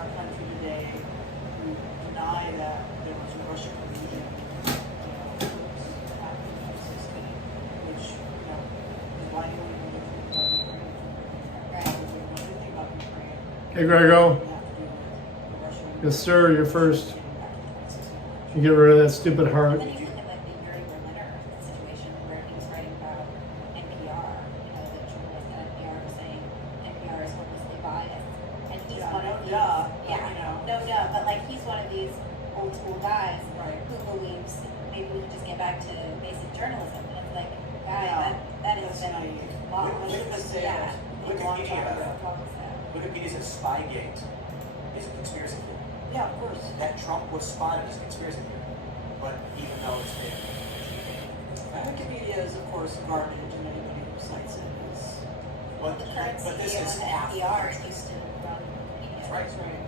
our country today who deny that there was a Russian collusion, happening in 2016, which, is why do we even think about Ukraine? Right. When we think about Ukraine, Hey, Grego. we have to do with the Russian. Yes, sir. You're first. You get rid of that stupid heart. Then you look at like the Yuri Berliner situation where he was writing about NPR, the journalist at NPR was saying NPR is hopelessly biased. And he's one of these, but like he's one of these old school guys who believes maybe we can just get back to basic journalism. And it's like, guy, that has been long. Wikipedia says Spygate is a conspiracy theory. Yeah, of course. That Trump was spotted as a conspiracy theory. But even though it's fake. Wikipedia is, of course, garbage, and anybody who cites it is. The current this CEO is of half. NPR used to run Wikipedia. That's right.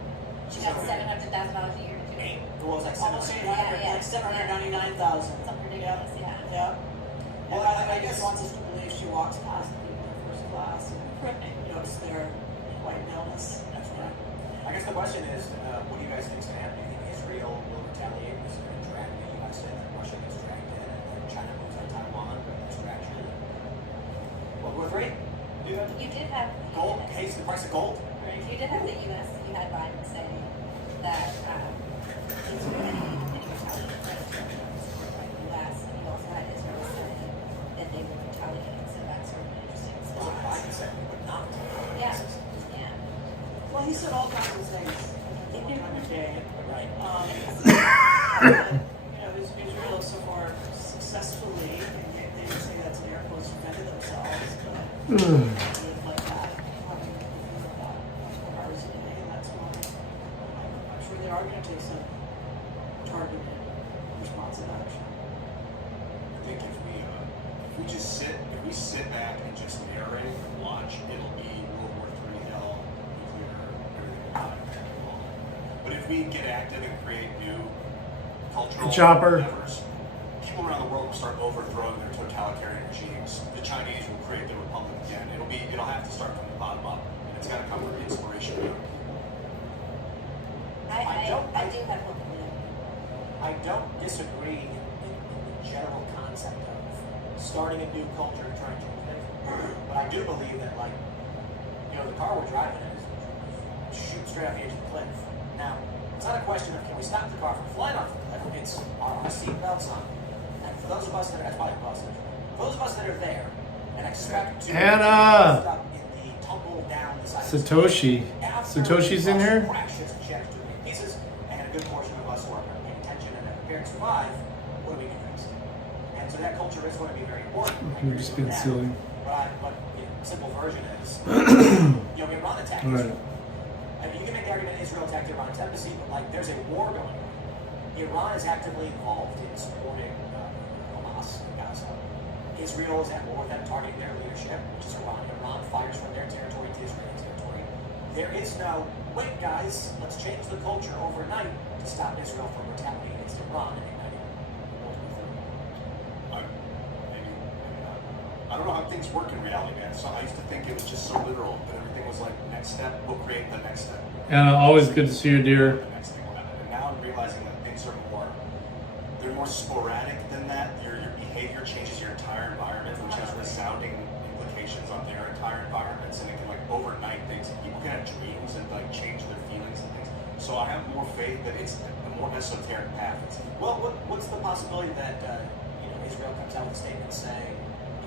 She got $700,000 a year to do it. Well, it was like Almost 800, like 799,000. Something ridiculous, Yeah. Well, I I guess guess wants us to believe she walks past people in first class and notice their white maleness. that's right. I guess the question is, what do you guys think is going to happen? Do you think Israel will retaliate? Is it going to drag the U.S. in? That Russia gets dragged in, and then China moves on Taiwan, distraction? World War III? You did have Gold? Haste the price of gold? You did have the U.S. You had Biden say that he's really retaliating for the U.S. and you also had Israel say that they would retaliate. So that's sort of an interesting Well, spot. Biden said we would not. Yeah. Yeah. Well, he said all kinds of things. One time a day. Right. Israel so far successfully, and they say that's an air quotes, defended themselves, but like that, having about 4 hours a day, and that's why I'm sure they are going to take some targeted responsive action. I think if we sit back and just narrate and watch, it'll be World War III hell, nuclear, everything will die. But if we get active and create new cultural Chopper. endeavors, people around the world will start overthrowing their totalitarian regimes. The Chinese will create their republic again. It'll have to start from the bottom up, and it's got to come from inspiration. I do have hope for them. I don't disagree in the general concept of starting a new culture and trying to change things. But I do believe that, the car we're driving in is shoot straight off the edge of the cliff. Now, it's not a question of can we stop the car from flying off the cliff, it's are our seatbelts on. And for those of us that are, that's probably buses, for those of us that are there and expect to Hannah! stop in the tumble down the side Satoshi. Satoshi's in here? crashes and shattered to a million pieces, and a good portion of us who are paying attention and are prepared to survive, what do we do next? And so that culture is going to be very important. You're just being silly. But the simple version is, Iran attacked Right. Israel. I mean, you can make the argument Israel attacked Iran's embassy, but there's a war going on. Iran is actively involved in supporting Hamas in Gaza. Israel is at war with them, targeting their leadership, which is Iran. Iran fires from their territory to Israeli territory. There is no, wait guys, let's change the culture overnight to stop Israel from retaliating against Iran and igniting World War III. Maybe not. I don't know how things work in reality, man. So I used to think it was just so literal, but everything was like, next step will create the next step. Anna, always good to see you, dear. The next thing will happen. And now I'm realizing that things are they're more sporadic than that. Your behavior changes your entire environment, which has resounding implications on their entire environments, and it can overnight things. People can have dreams and change their feelings and things. So I have more faith that it's a more esoteric path. Well, what's the possibility that Israel comes out with a statement saying,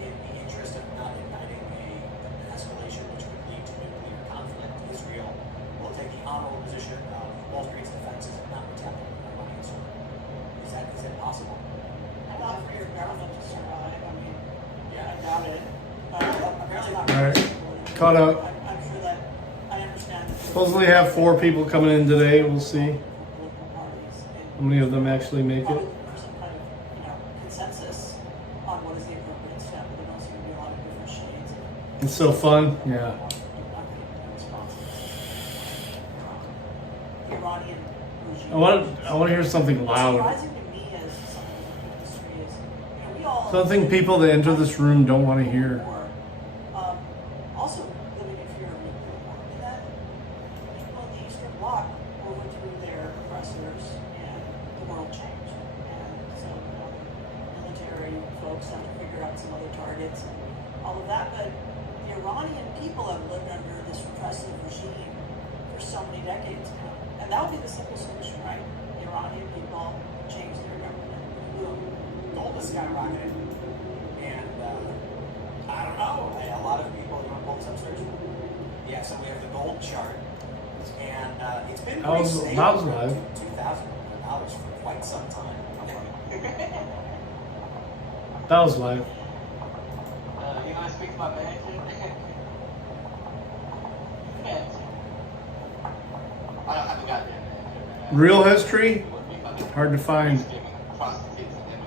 in the interest of not igniting an escalation which would lead to nuclear conflict, Israel will take the honorable position of Wall Street's defenses and not retaliate on Iranian sword? Is that possible? Not for your government to survive. I mean, I doubt it. Apparently not. All right. Really. Caught up. I'm sure that I understand that. Supposedly have 4 people coming in today. We'll see Political parties how many of them actually make probably it. looking for some kind of consensus on what is the appropriate step. But there don't seem to be a lot of different shades of. It's so fun. Yeah. Iranian regime. I want to hear something loud. Surprising to me as someone in the industry is, we all. Something people that enter this room don't want to hear. Also living in fear of nuclear war. And that people in the Eastern Bloc all of that, but the Iranian people have lived under this repressive regime for so many decades now. And that would be the simple solution, right? The Iranian people change their government. Boom. Gold is skyrocketed. And I don't know. A lot of people, you want to pull this upstairs? Yeah, so we have the gold chart. And it's been That was stable live. $2,000 for quite some time. That was live. You want to speak to my manager? Yes. I haven't got there. Real history, hard to find. Prostitutes and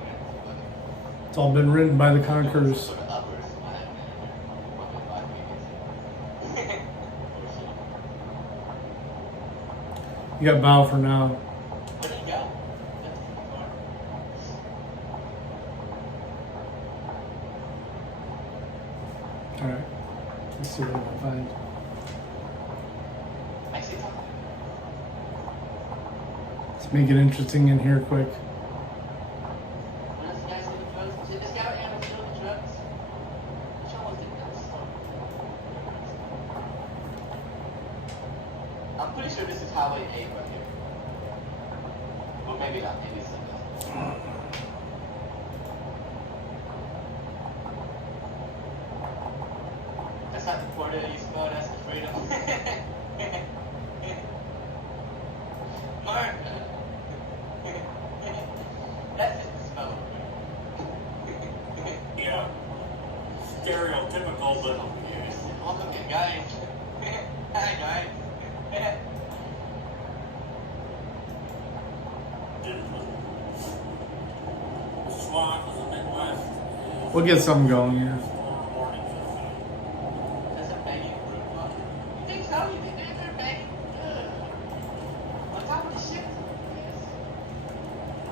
It's all been written by the conquerors. sort of uppers. You got bow for now. Where did he go? All right. Let's see what I can find. I see something. Let's make it interesting in here quick. When this guy stealing drugs? Did this guy ever steal the drugs? Which one was it? I'm pretty sure this is Highway 8 right here. Well, maybe not. Maybe it's something else. That's not the Puerto you spell, that's the freedom. Mark! That's just the spell. Yeah, stereotypical, but Welcome in, guys. Hi, guys. Swan was the Midwest. We'll get something going here. That's a banging group, huh? You think so? You think they're banging? On top of the ship? Yes.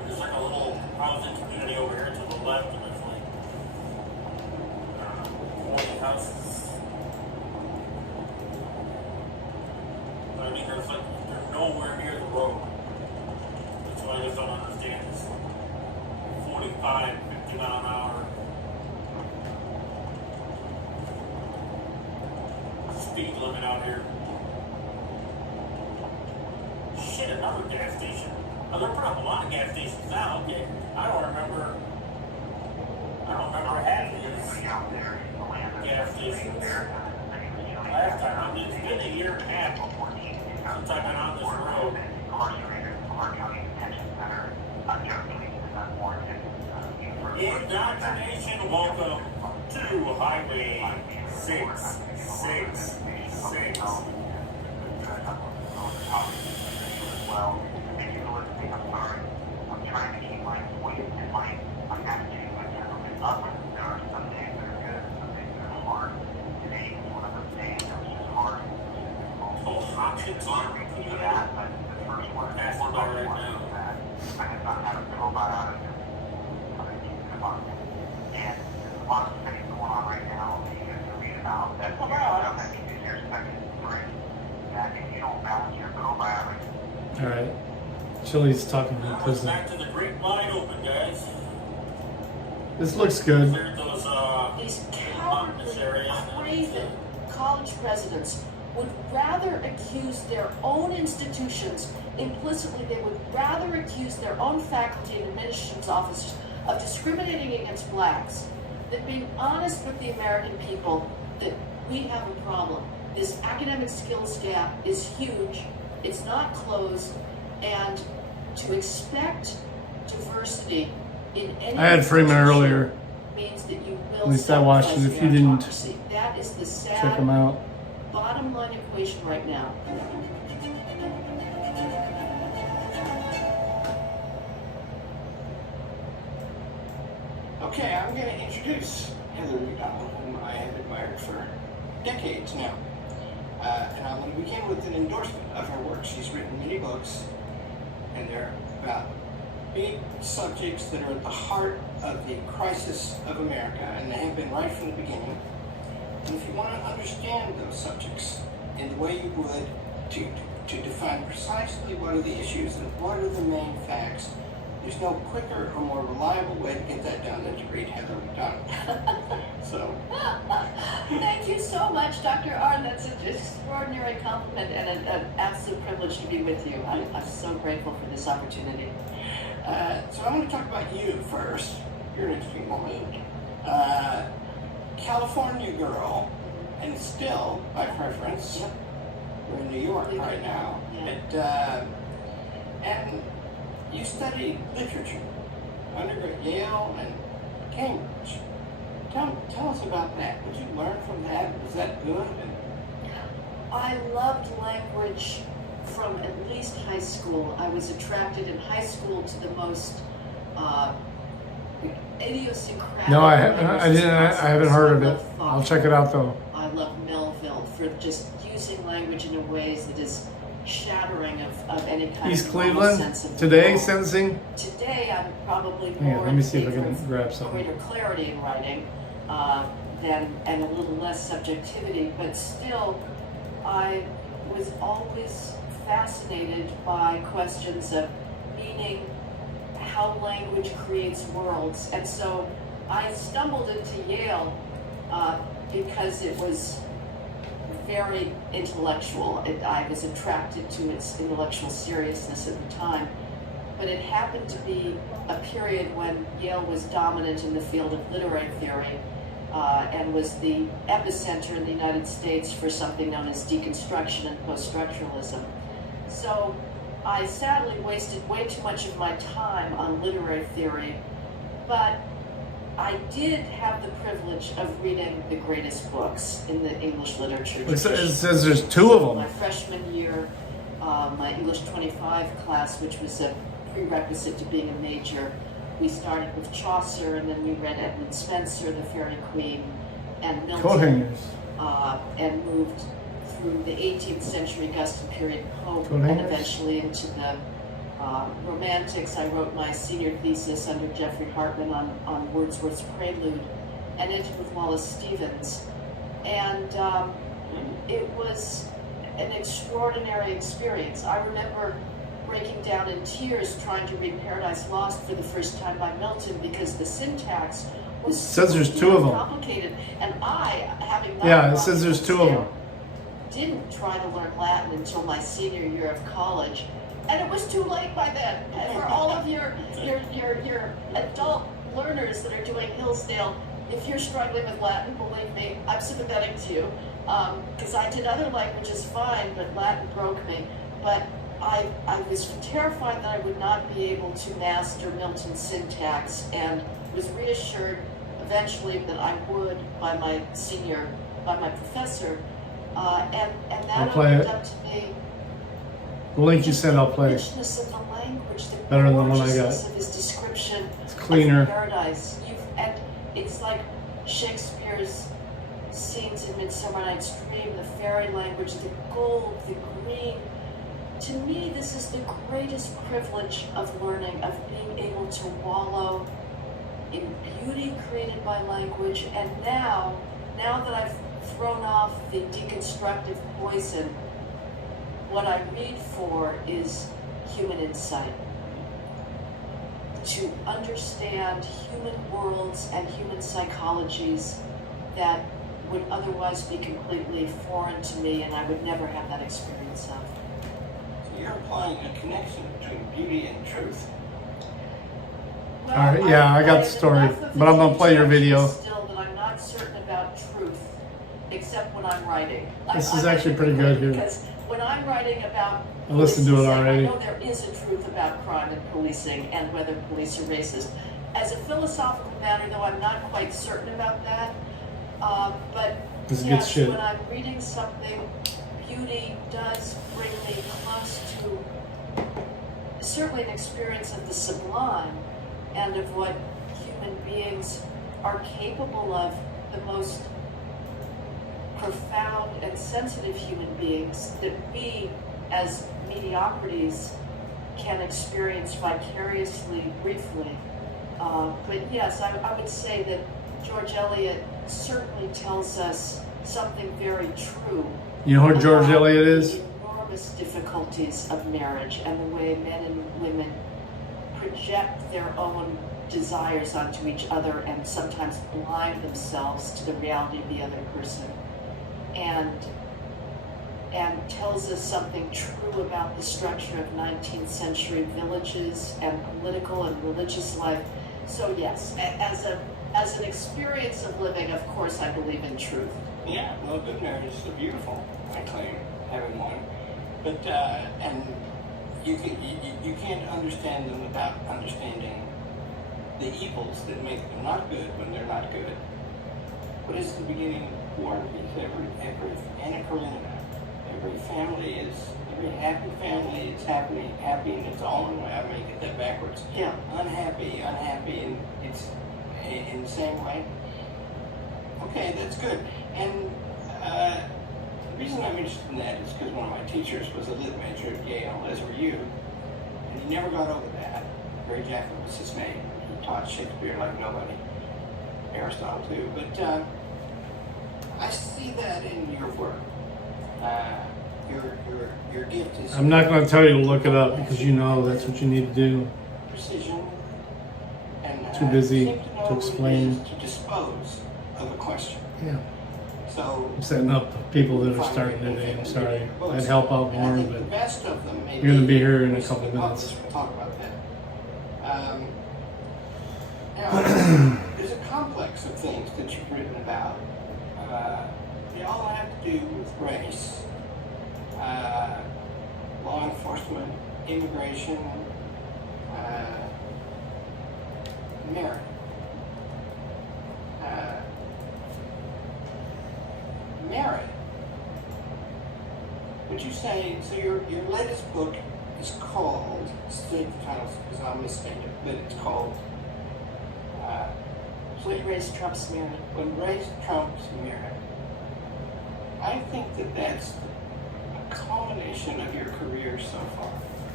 There's like a little housing community over here to the left, and it's like 40 houses. But I mean, there's nowhere near the road. That's what I just don't understand. It's 45, 50 mile an hour speed limit out here. Shit, another gas station. Oh, they're putting up a lot of gas stations now. Okay, I don't remember having these gas stations. Last time, I mean, it's been a year and a half since I've been on this road. inDOCtriNATION, welcome to Highway 666. Well, if you're listening, I'm sorry. I'm trying to keep my voice and my attitude, my temperament up. There are some days that are good, some days that are hard. Today was one of those days that was just hard. Oh, options Sorry are for that, but the first one That's was about right that I have not had a probiotic for 18 months. And there's a lot of things going on right now that you have to read about. That is your second spring. That if you don't balance your probiotics, All right. Chili's talking to the Now it's prison. back to the great wide open, guys. This looks good. Cleared those, These mountainous cowardly, areas. craven college presidents would rather accuse their own institutions, implicitly they would rather accuse their own faculty and admissions officers of discriminating against blacks than being honest with the American people that we have a problem. This academic skills gap is huge, it's not closed, and to expect diversity in any I had Freeman institution earlier. means that you will At least I watched it. sacrifice If you didn't, meritocracy. That is the sad check them out. bottom line equation right now. Okay, I'm going to introduce Hillary Donald, whom I have admired for decades now. And I'm going to begin with an endorsement of her work. She's written many books, and they're about big subjects that are at the heart of the crisis of America, and they have been right from the beginning. And if you want to understand those subjects in the way you would to define precisely what are the issues and what are the main facts, there's no quicker or more reliable way to get that done than to read Heather McDonald. So, Thank you so much, Dr. Arnn. That's an extraordinary compliment and an absolute privilege to be with you. I'm so grateful for this opportunity. So I'm going to talk about you first. You're an interesting woman. California girl, and still, by preference, we're in New York right now. Yeah. And you studied literature, undergrad at Yale and Cambridge. Tell us about that. What did you learn from that? Was that good? I loved language from at least high school. I was attracted in high school to the most idiosyncratic. No, I languages didn't. I haven't heard of it. love I'll check it out though. I love Melville for just using language in a ways that is shattering of any kind East of normal sense Cleveland of today world. sensing. Today, I'm probably Yeah, more let me in see if I favor can of grab something. greater clarity in writing and a little less subjectivity, but still, I was always fascinated by questions of meaning, how language creates worlds, and so I stumbled into Yale because it was very intellectual. I was attracted to its intellectual seriousness at the time, but it happened to be a period when Yale was dominant in the field of literary theory and was the epicenter in the United States for something known as deconstruction and post-structuralism. So I sadly wasted way too much of my time on literary theory, but I did have the privilege of reading the greatest books in the English literature. It says there's two of them. My freshman year, my English 25 class, which was a prerequisite to being a major, we started with Chaucer, and then we read Edmund Spenser, The Faerie Queen, and Milton, Coat and moved through the 18th century Augustan period Pope, Coat and hangers? eventually into the Romantics. I wrote my senior thesis under Jeffrey Hartman on Wordsworth's Prelude, and ended with Wallace Stevens. And it was an extraordinary experience. I remember breaking down in tears trying to read Paradise Lost for the first time by Milton because the syntax was Says there's two of them. complicated. And I, having not Yeah, it gone says to there's two of them. didn't try to learn Latin until my senior year of college, and it was too late by then. And for all of your adult learners that are doing Hillsdale, if you're struggling with Latin, believe me, I'm sympathetic to you, because I did other languages fine, but Latin broke me. But I was terrified that I would not be able to master Milton's syntax, and was reassured eventually that I would by my professor. And I'll that play opened it. up to me The link you sent, I'll play. richness of the language, the Better than the one I gorgeousness got. of his description It's cleaner. of paradise. And it's like Shakespeare's scenes in Midsummer Night's Dream, the fairy language, the gold, the green. To me, this is the greatest privilege of learning, of being able to wallow in beauty created by language. And now that I've thrown off the deconstructive poison, what I read for is human insight. To understand human worlds and human psychologies that would otherwise be completely foreign to me, and I would never have that experience of. So you're applying a connection between beauty and truth. Well, All right, yeah, I got the have story, enough of but I'm gonna the play your video. instructions still that I'm not certain about truth, except when I'm writing. This I'm is actually pretty good here. Because when I'm writing about I listened to it policing, already. I know there is a truth about crime and policing and whether police are racist. As a philosophical matter, though, I'm not quite certain about that. But This is good yes, shit. when I'm reading something, beauty does bring me close to certainly an experience of the sublime and of what human beings are capable of, the most profound and sensitive human beings that we, as mediocrities, can experience vicariously, briefly. But yes, I would say that George Eliot certainly tells us something very true. You know who George about Eliot is? The enormous difficulties of marriage and the way men and women project their own desires onto each other and sometimes blind themselves to the reality of the other person, and tells us something true about the structure of 19th century villages and political and religious life. So yes, as an experience of living, of course, I believe in truth. Yeah, well, good marriages are beautiful. I claim having one, but and you can't understand them without understanding the evils that make them not good when they're not good. What is the beginning of war? Is every Anna Karenina. Every happy family is happy in its own way. I may get that backwards. Yeah. Unhappy, and it's in the same way. Okay, that's good. And the reason I'm interested in that is because one of my teachers was a lit major at Yale, as were you, and he never got over that. Ray Jackson was his name. He taught Shakespeare like nobody. Aristotle too. But I see that in your work. Your gift is. I'm not going to tell you to look it up because you know that's what you need to do. Precision. And Too busy seem to know what it explain. is to dispose of a question. Yeah. So I'm setting up people that are starting today. I'm sorry. I'd help out and I more, think but the best of them may you're going to be here in a recently couple minutes. published. We'll talk about that. Now, there's a complex of things that you've written about. They all have to do with race, law enforcement, immigration, merit. Merit. Would you say, so your latest book is called, state the title because I'll misstate it, but it's called When race trumps merit. When Race Trumps Merit. I think that's a culmination of your career so far.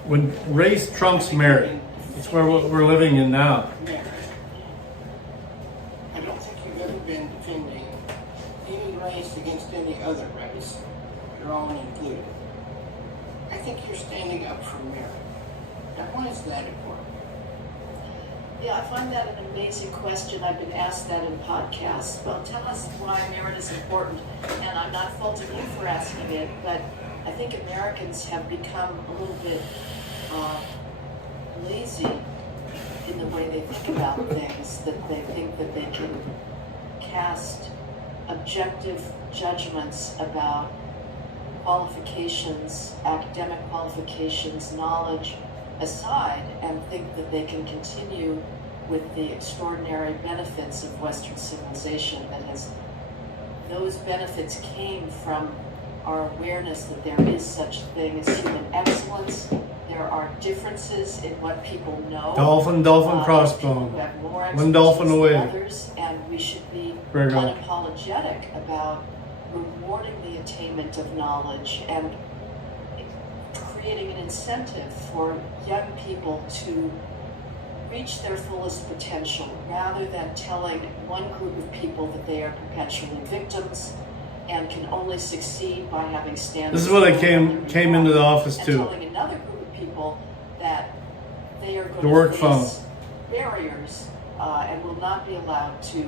when race trumps merit, it's where we're living in now. Merit. I don't think you've ever been defending any race against any other race, your own included. I think you're standing up for merit. Now, why is that important? Yeah, I find that an amazing question. I've been asked that in podcasts. Well, tell us why merit is important. And I'm not faulting you for asking it, but I think Americans have become a little bit lazy in the way they think about things, that they think that they can cast objective judgments about qualifications, academic qualifications, knowledge aside, and think that they can continue with the extraordinary benefits of Western civilization those benefits came from our awareness that there is such a thing as human excellence. There are differences in what people know. Dolphin, crossbone. Who have more One dolphin expertise away. than others, and we should be Very good. unapologetic about rewarding the attainment of knowledge and creating an incentive for young people to reach their fullest potential rather than telling one group of people that they are perpetually victims and can only succeed by having standards. This is what I came into the office and to. telling another group of people that they are going The work to phone. face barriers and will not be allowed to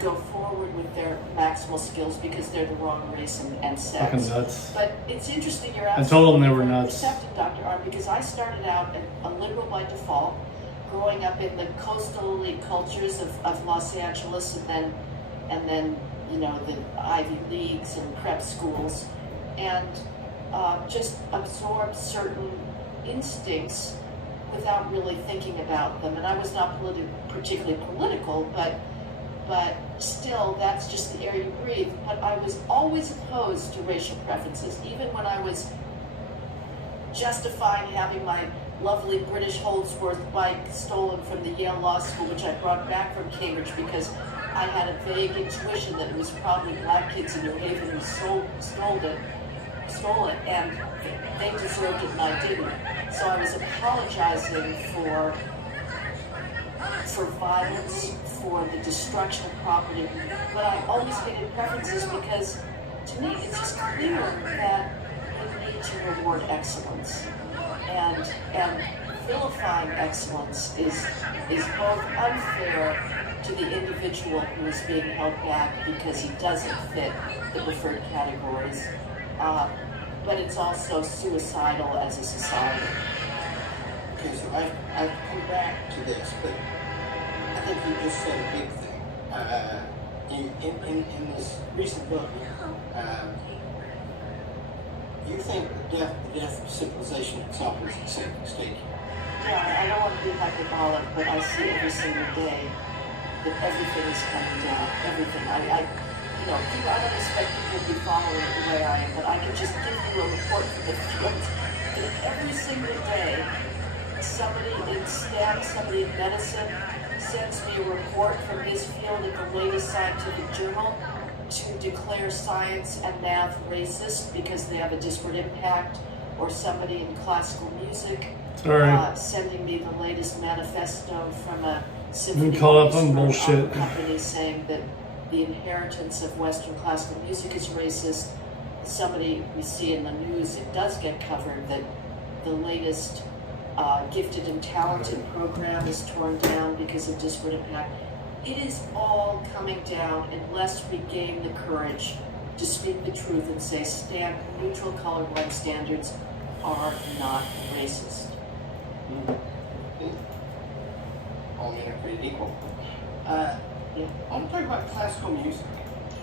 go forward with their maximal skills because they're the wrong race and sex. Fucking nuts. But it's interesting you're I told them they were very nuts. receptive, Dr. Arndt, because I started out a liberal by default, growing up in the coastal elite cultures of Los Angeles, and then you know the Ivy Leagues and prep schools, and just absorbed certain instincts without really thinking about them. And I was not particularly political, but still, that's just the air you breathe. But I was always opposed to racial preferences, even when I was justifying having my lovely British Holdsworth bike stolen from the Yale Law School, which I brought back from Cambridge because I had a vague intuition that it was probably black kids in New Haven who stole it, and they deserved it and I didn't. So I was apologizing for violence, for the destruction of property, but I always hated preferences because to me it's just clear that we need to reward excellence. And vilifying excellence is both unfair to the individual who is being held back because he doesn't fit the preferred categories, but it's also suicidal as a society. Okay, so I've come back to this, but I think you just said a big thing. In this recent book, you think the death of civilization itself is at stake. Yeah, I don't want to be hyperbolic, but I see every single day that everything is coming down. Everything. I don't expect people to be following it the way I am, but I can just give you a report from the field that every single day somebody in STEM, somebody in medicine sends me a report from his field in the latest scientific journal to declare science and math racist because they have a disparate impact, or somebody in classical music sending me the latest manifesto from a symphony bullshit company saying that the inheritance of Western classical music is racist. Somebody we see in the news, it does get covered that the latest gifted and talented program is torn down because of disparate impact. It is all coming down unless we gain the courage to speak the truth and say neutral colorblind standards are not racist. All men are created equal. Yeah. I want to talk about classical music.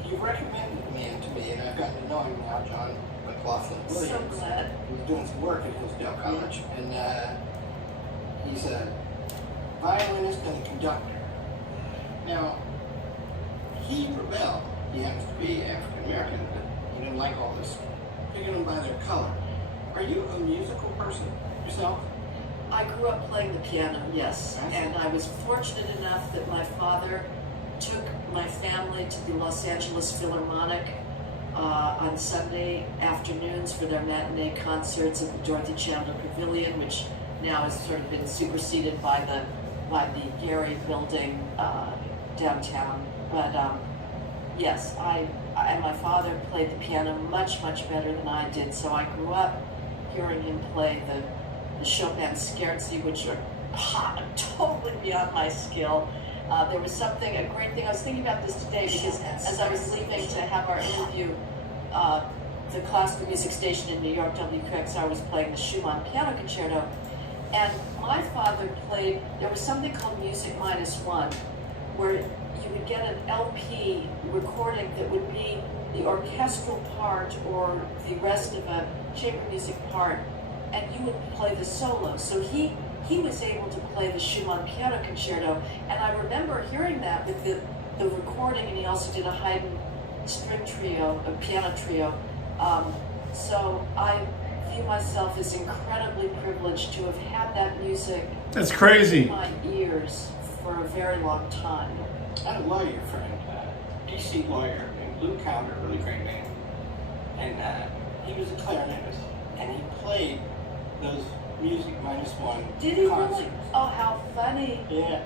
You recommended a man to me, and I've gotten to know him now, John McLaughlin Williams. So glad. He's doing some work at Hillsdale College, and he's a violinist and a conductor. Now, he rebelled. He happens to be African American, but he didn't like all this picking them by their color. Are you a musical person yourself? I grew up playing the piano, yes, and I was fortunate enough that my father took my family to the Los Angeles Philharmonic on Sunday afternoons for their matinee concerts at the Dorothy Chandler Pavilion, which now has sort of been superseded by the Gary Building downtown. But yes, I and my father played the piano much better than I did, so I grew up hearing him play the Chopin scherzi, which are totally beyond my skill. There was a great thing, I was thinking about this today because as I was leaving to have our interview, the classical music station in New York, WQXR, was playing the Schumann Piano Concerto, and my father played, there was something called Music -1, where you would get an LP recording that would be the orchestral part or the rest of a chamber music part, and you would play the solo. So he was able to play the Schumann Piano Concerto, and I remember hearing that with the recording, and he also did a Haydn string trio, a piano trio. So I view myself as incredibly privileged to have had that music That's crazy. in my ears for a very long time. I had a lawyer friend, DC lawyer named Lou Cowder, really great man, and he was a clarinetist, and he played those Music -1 Did he concerts. really? Oh, how funny. Yeah,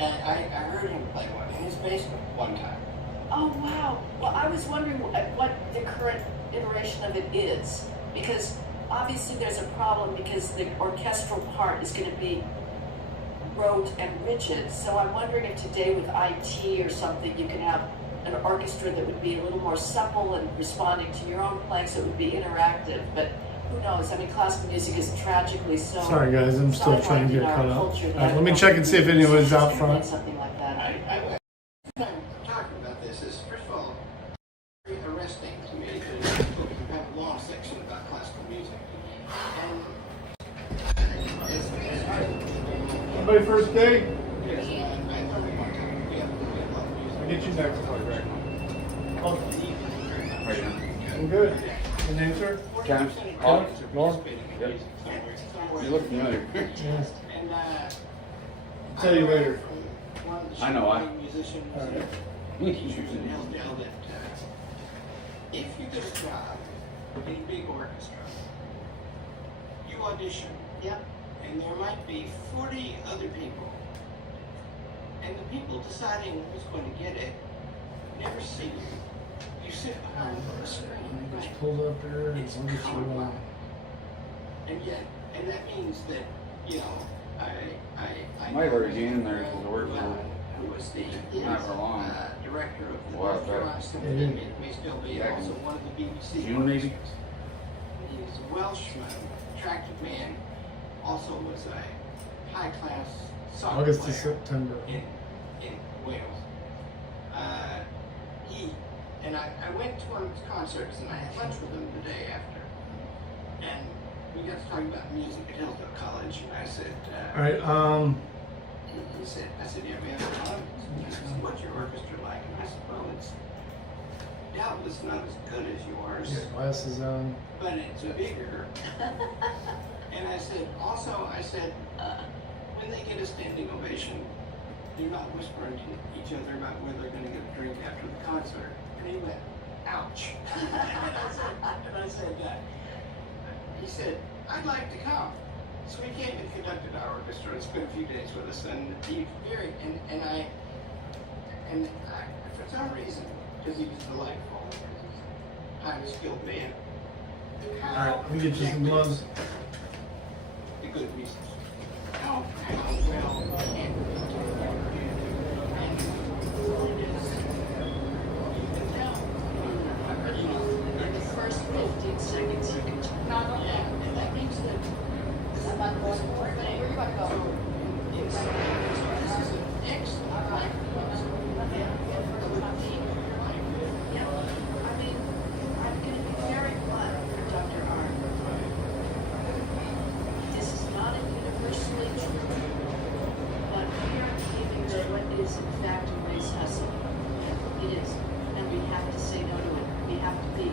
and I heard him play one in his basement one time. Oh, wow. Well, I was wondering what the current iteration of it is, because obviously there's a problem because the orchestral part is going to be rote and rigid. So I'm wondering if today with IT or something you could have an orchestra that would be a little more supple and responding to your own playing, so it would be interactive. But who knows? I mean, classical music is tragically so. Sorry guys, I'm still trying to get caught up. Culture that Alright, let me check and see if anyone's out front. Something like that. I'm talking about this is, first of all, very arresting to me that in this book you have a long section about classical music. And Somebody first date? yes, I love it one time. We have a lot of music. I'll get you next one. Oh, I'm good. Your name, sir? John. Norm? You look familiar. Yes. And I'll tell you later. I know. Musicians All right. and teachers in Hillsdale that if you get a job in a big orchestra, you audition. Yep. And there might be 40 other people. And the people deciding who's going to get it never see you. You sit behind a screen. Just pulled up here. It's Let me see colorblind. what- And yet, And that means that, you know, I Might already be in there because the word who was the not for long. director of the Well, North Carolina Symphony, may still be back also in one of the BBC June, maybe? orchestras. He's a Welshman, attractive man, also was a high-class soccer August to player September. in Wales. I went to one of his concerts and I had lunch with him the day after. And we got to talking about music at Hillsdale College. And I said, All right. he said, yeah, man, he said, what's your orchestra like? And I said, well, it's doubtless not as good as yours, Get glasses on. but it's bigger. And I said, when they get a standing ovation, they're not whispering to each other about whether they're going to get a drink after the concert. And he went, ouch. He said, I'd like to come. So he came and conducted our orchestra and spent a few days with us. And he very, and I, for some reason, because he was delightful, highly skilled man. All right, let me get you some gloves. The good reasons. How well can In the first 15 seconds, you can talk. And that means that I'm not going forward, but where are you about to go? this is an excellent life. Yeah, I mean, I'm going to be very blunt for Dr. Arndt. This is not universally true, but we are behaving as what is in fact a race hustle. It is, and we have to say no to it. We have to be.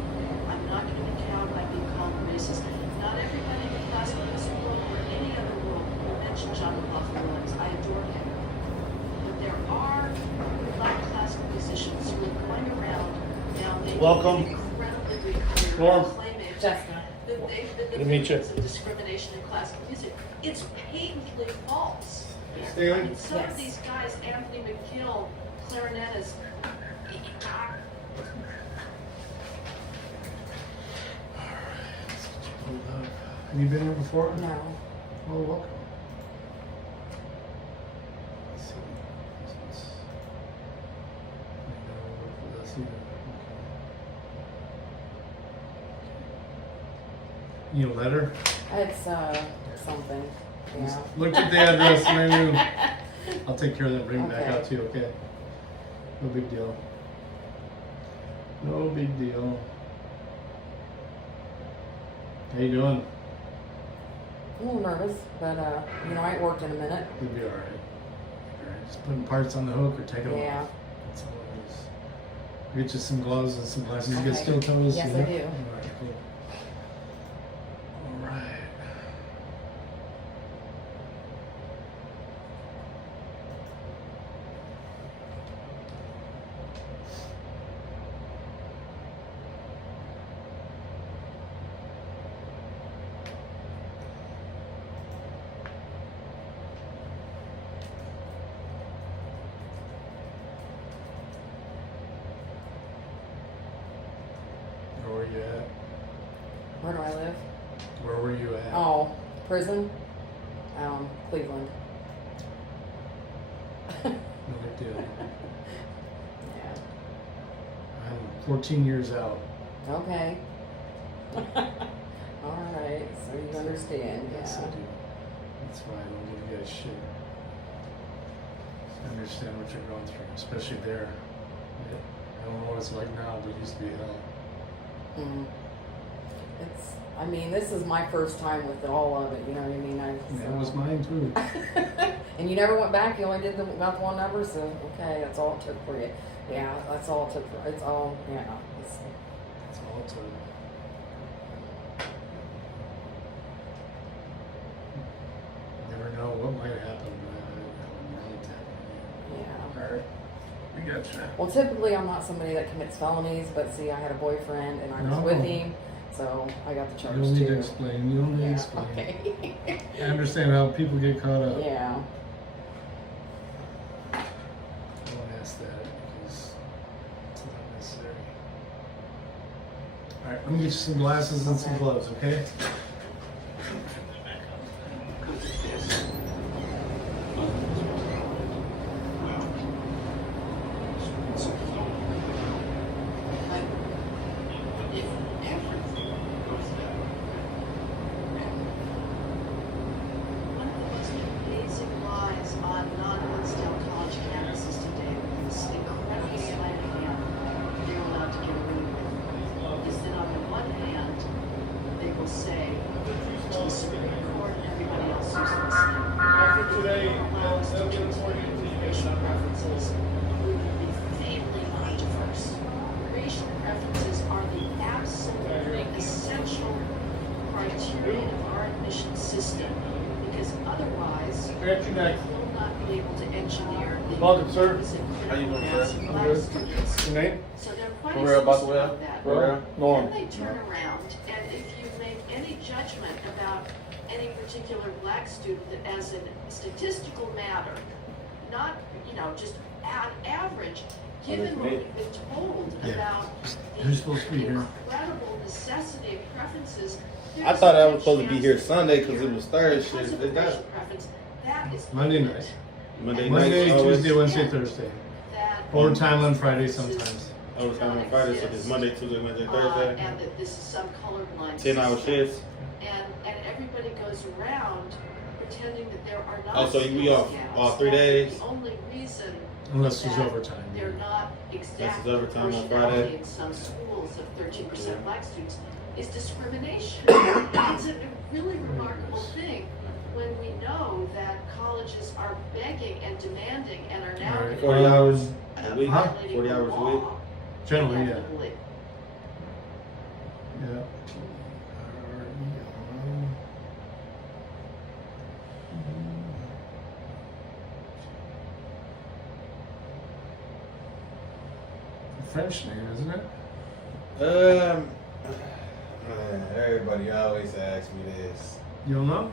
I'm not going to be cowed by being called racist. Not everybody in the classical music world or any other world will mention John Williams. I adore him. But there are black classical musicians who are going around now making Welcome. an incredibly big career Norm. claiming Jessica. that they've been the Good to meet you. victims of discrimination in classical music. It's patently false. I Stan? mean, some Yes. of these guys, Anthony McGill, clarinetist, Have you been here before? No. Oh, welcome. Let's see. This is- I never worked with us either. Okay. Need a letter? It's something. Yeah. Just looked at the address and I knew. I'll take care of that. Bring it back Okay. out to you, okay? No big deal. No big deal. How you doing? A little nervous, but I ain't worked in a minute. You'll be alright. Alright, just putting parts on the hook or taking them Yeah. off. That's all it is. I'll get you some gloves and some glasses. You get Okay. steel toes? Yes, yeah? I do. Alright, cool. Alright. Where were you at? Where do I live? Where were you at? Oh, prison. Cleveland. No big deal. Yeah. I'm 14 years out. Okay. All right. So you understand? Yes, I Yeah. do. That's why I don't give you guys shit. I understand what you're going through, especially there. I don't know what it's like now, but it used to be hell. Mm. This is my first time with all of it. You know what I mean? That was mine too. And you never went back. You only did about the one number. So okay, that's all it took for you. Yeah, that's all it took. It's all. Yeah. That's all it took. Never know what might happen, but Yeah. Alright. We gotcha. Well, typically I'm not somebody that commits felonies, but see, I had a boyfriend and I was No. with him, so I got the You charge don't need to too. explain. You don't need to Yeah. explain. Okay. I understand how people get caught up. Yeah. I won't ask that because it's not necessary. Alright, let me get you some glasses and some gloves, okay? system, because otherwise, Got you next. we will not be able to engineer the Welcome, sir. requisite How you doing, critical mass sir? of I'm black good. students. Your name? So they're quite We're about to explicit wear. of that. Well, Norm. Then they turn around, and if you make any judgment about any particular black student as a statistical matter, not, just average, given what we've been told Yeah. about Who's supposed to be the here? incredible necessity of preferences. I thought I was supposed to be here Sunday because it was third Because shit. of Is that racial preference, that is Monday different. night. Monday Monday, night? Tuesday, Wednesday, Thursday. That Overtime on Friday sometimes. Overtime on Friday, so it's Monday, Tuesday, Wednesday, Thursday. And that this is some colorblind 10-hour system. shifts. And everybody goes around pretending that there are not. Oh, so we skills off gaps. all 3 And days? The only reason Unless there's that overtime. they're not exactly overtime on proportionality Friday. in some schools of 13% Yeah. black students is discrimination. It's a really remarkable thing when we know that colleges are begging and demanding and are now All right. 40 hours a week? Huh? 40 hours a week? Generally, yeah. inevitably. Yeah. French name, isn't it? Everybody always asks me this. You don't know?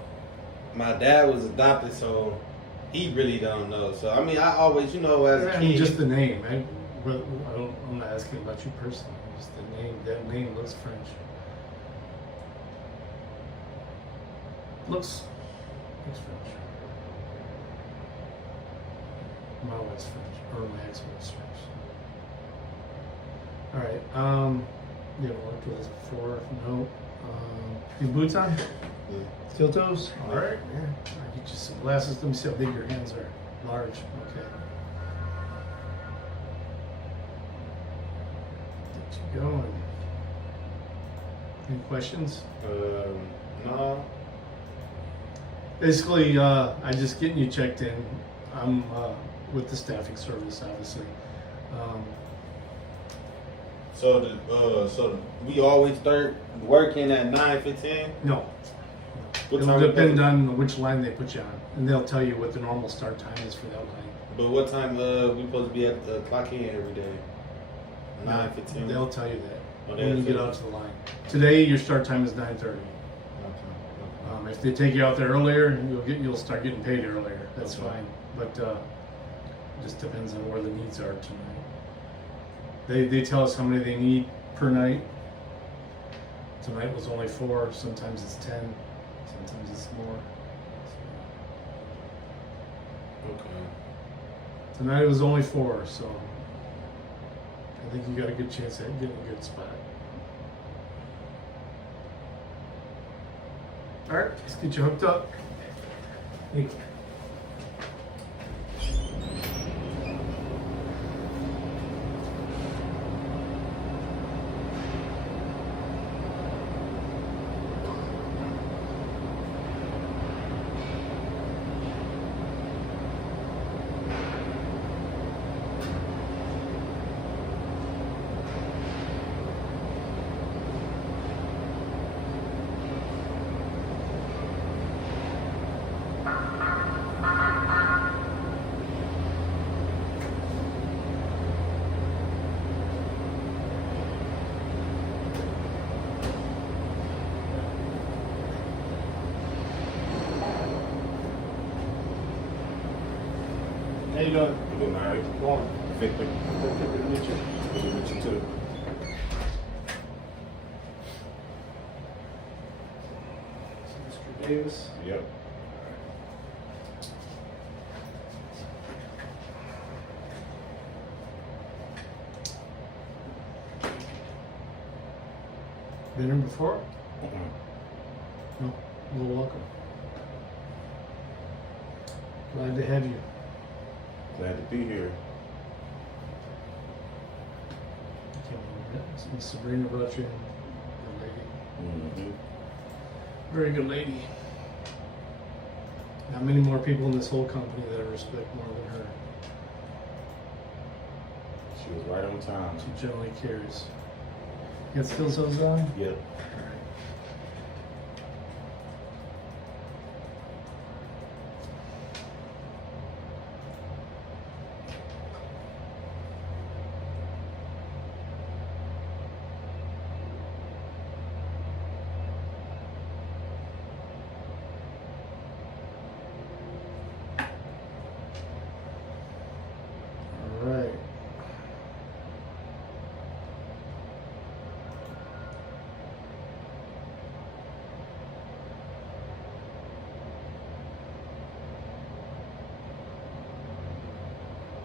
My dad was adopted, so he really don't know. So I mean, I always, as a I mean, kid, just the name. I'm not asking about you personally. Just the name. That name looks French. Looks French. My wife's French, or my ex-wife's French. All right. You haven't worked with us before? No. Your boots on? Yeah. Steel toes? All right. Yeah. I'll get you some glasses. Let me see how big your hands are. Large. Okay. Get you going. Any questions? No. Basically, I'm just getting you checked in. I'm with the staffing service, obviously. So we always start working at 9:15. No. What It'll time? depend on which line they put you on, and they'll tell you what the normal start time is for that line. But what time we supposed to be at the clock in every day? 9:15. They'll tell you that Oh, when you they'll get tell out to the line. Today, your start time is 9:30. If they take you out there earlier, you'll start getting paid earlier. That's Okay. fine. But it just depends on where the needs are tonight. They tell us how many they need per night. Tonight was only 4. Sometimes it's 10. Sometimes it's more. Okay. Tonight it was only 4, so I think you got a good chance at getting a good spot. All right, let's get you hooked up. Thank you. How you doing? I'm doing all right. Go on. Victor. Good to meet you. Good to meet you too. Mr. Davis. Yep. Been here before? Mm-mm. No. Well, welcome. Glad to have you. Glad to be here. Can't remember that. Miss Sabrina brought you in. Good lady. Mm-hmm. Very good lady. Not many more people in this whole company that I respect more than her. She was right on time. She generally cares. You got steel toes on? Yep.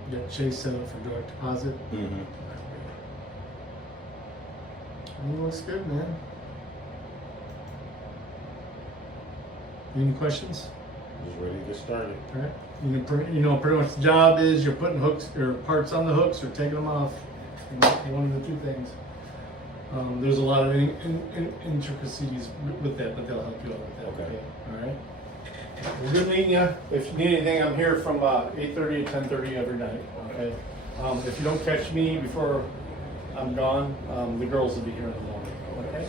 You got Chase set up for direct deposit. Mm-hmm. Looks good, man. Any questions? Just ready to get started. All right. You know, pretty much the job is you're putting hooks or parts on the hooks or taking them off. One of the two things. There's a lot of intricacies with that, but they'll help you out with that. Okay. All right. Well, good meeting you. If you need anything, I'm here from 8:30 to 10:30 every night. Okay. If you don't catch me before I'm gone, the girls will be here in the morning. Okay.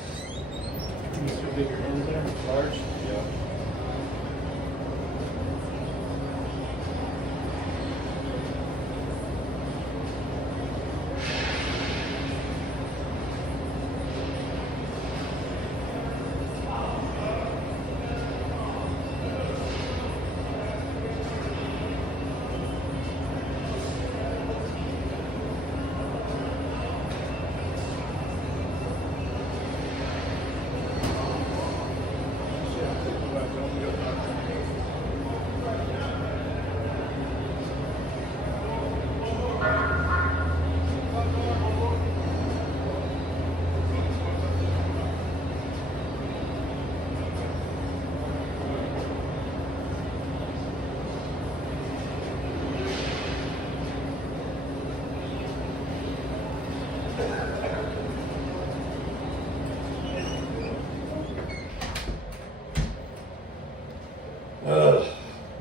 Can you still get your hand there? Large. Yeah.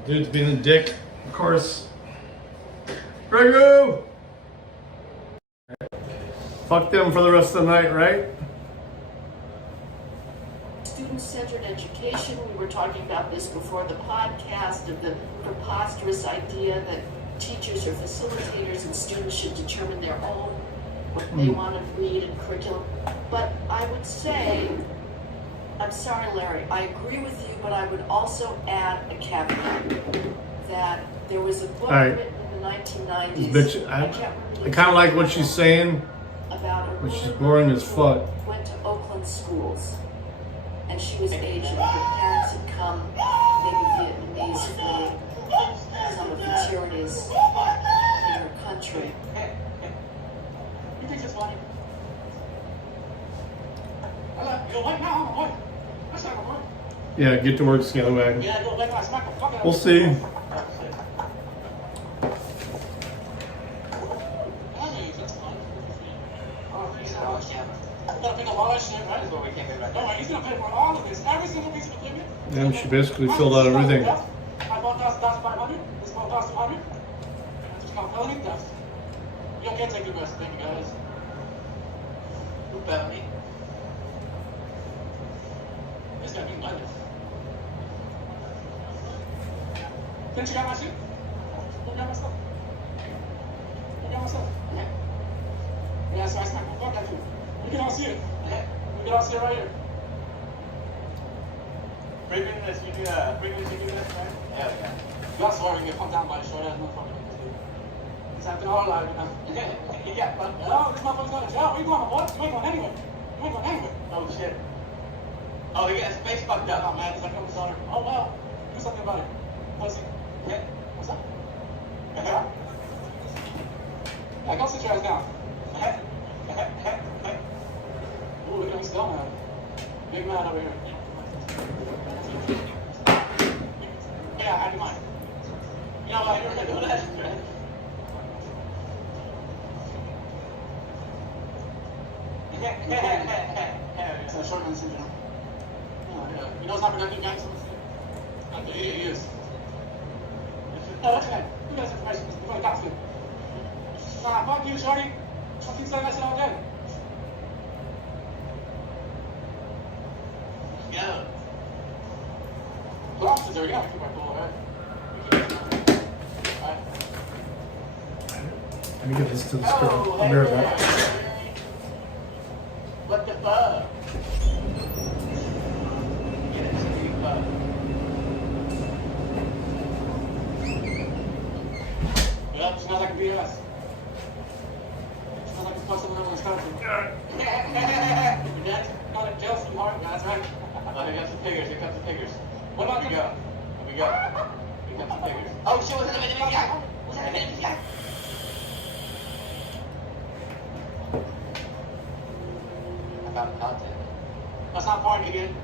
Dude's being a dick, of course. Grego! Fuck them for the rest of the night, right? Student-centered education, we were talking about this before the podcast, of the preposterous idea that teachers or facilitators and students should determine their own what they want to read in curriculum. But I would say, I'm sorry, Larry, I agree with you, but I would also add a caveat that there was a book written in the 1990s. Bitch, I kind of like what she's saying, but she's boring as fuck. Went to Oakland schools, and she was Asian. Her parents had come, maybe Vietnamese, for some of the tyrannies in her country. You think it's funny? You're white now, I'm white. That's not gonna work. Yeah, get to work, Scallywag. Yeah, go back and I smack the fuck out of We'll you. see. I mean, that's fine. Oh, you gotta pick up all that shit, right? Don't worry, he's gonna pay for all of this. Every single piece of equipment. And she basically filled out everything. I bought that's 500. This bought that's 200. That's just called felony theft. You can't take the rest. Thank you guys. Who felony? This gotta be money. Didn't you got my shit? Look at myself. Look at myself. Yeah, so I smacked the fuck out of you. You can all see it. You can all see it right here. Brittany, you do that, right? Yeah. That's why we get pumped down by a short ass motherfucker. It's happening all live, you know. Yeah, but no, this motherfucker's going to jail. Where you going, my boy? You ain't going anywhere. You ain't going anywhere. Oh shit. Oh, he got his face fucked up. Oh man, because I killed his daughter. Oh well. Do something about it. Pussy. Yeah. What's up? Yeah, go sit your ass down. Ooh, look at him still, man. Big man over here. Yeah, I do mine. You know what? You're gonna do that. It's a short man syndrome. Yeah. You know it's not productive, guys? He is. Oh, what's that? Look at this information. You're going to dox me. Nah, fuck you, shorty. I'll keep saying that shit all day. Yeah. What officers are we got to keep our cool head? Alright. Let me get this to the screen. I'll be right back. What the fuck? Get it to the fuck. Yep, smells like a BS. Smells like a fuck someone in Wisconsin. Your dad's not in jail, sweetheart. Yeah, that's right. Oh, here comes the figures. What about you? Here we go. Here comes the figures. Oh shit, what's in the guy? I found the content. Let's not party again.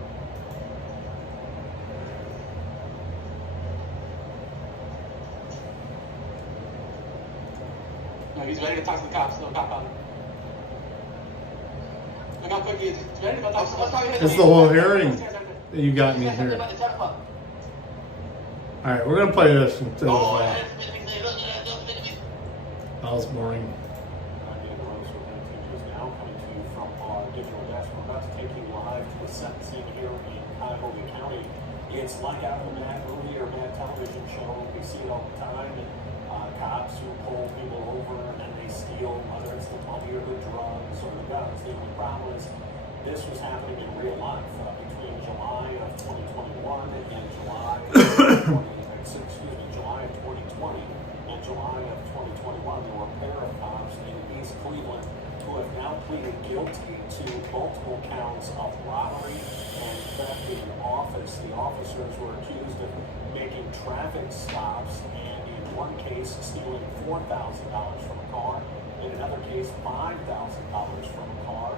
No, he's ready to talk to the cops. No cop on him. Look how quick he is. He's ready to go talk to the cops. It's the whole hearing that you got me here. Alright, we're gonna play this until that was boring. Now coming to you from our digital desk. We're about to take you live to the sentencing here in Cuyahoga County. It's like out of a Mad movie or Mad television show. We see it all the time. Cops who pull people over and then they steal, whether it's the money or the drugs or the guns. The only problem is this was happening in real life between July of 2021 and July of 2020 and July of 2021. There were a pair of cops in East Cleveland who have now pleaded guilty to multiple counts of robbery and theft in office. The officers were accused of making traffic stops and in one case stealing $4,000 from a car, in another case $5,000 from a car,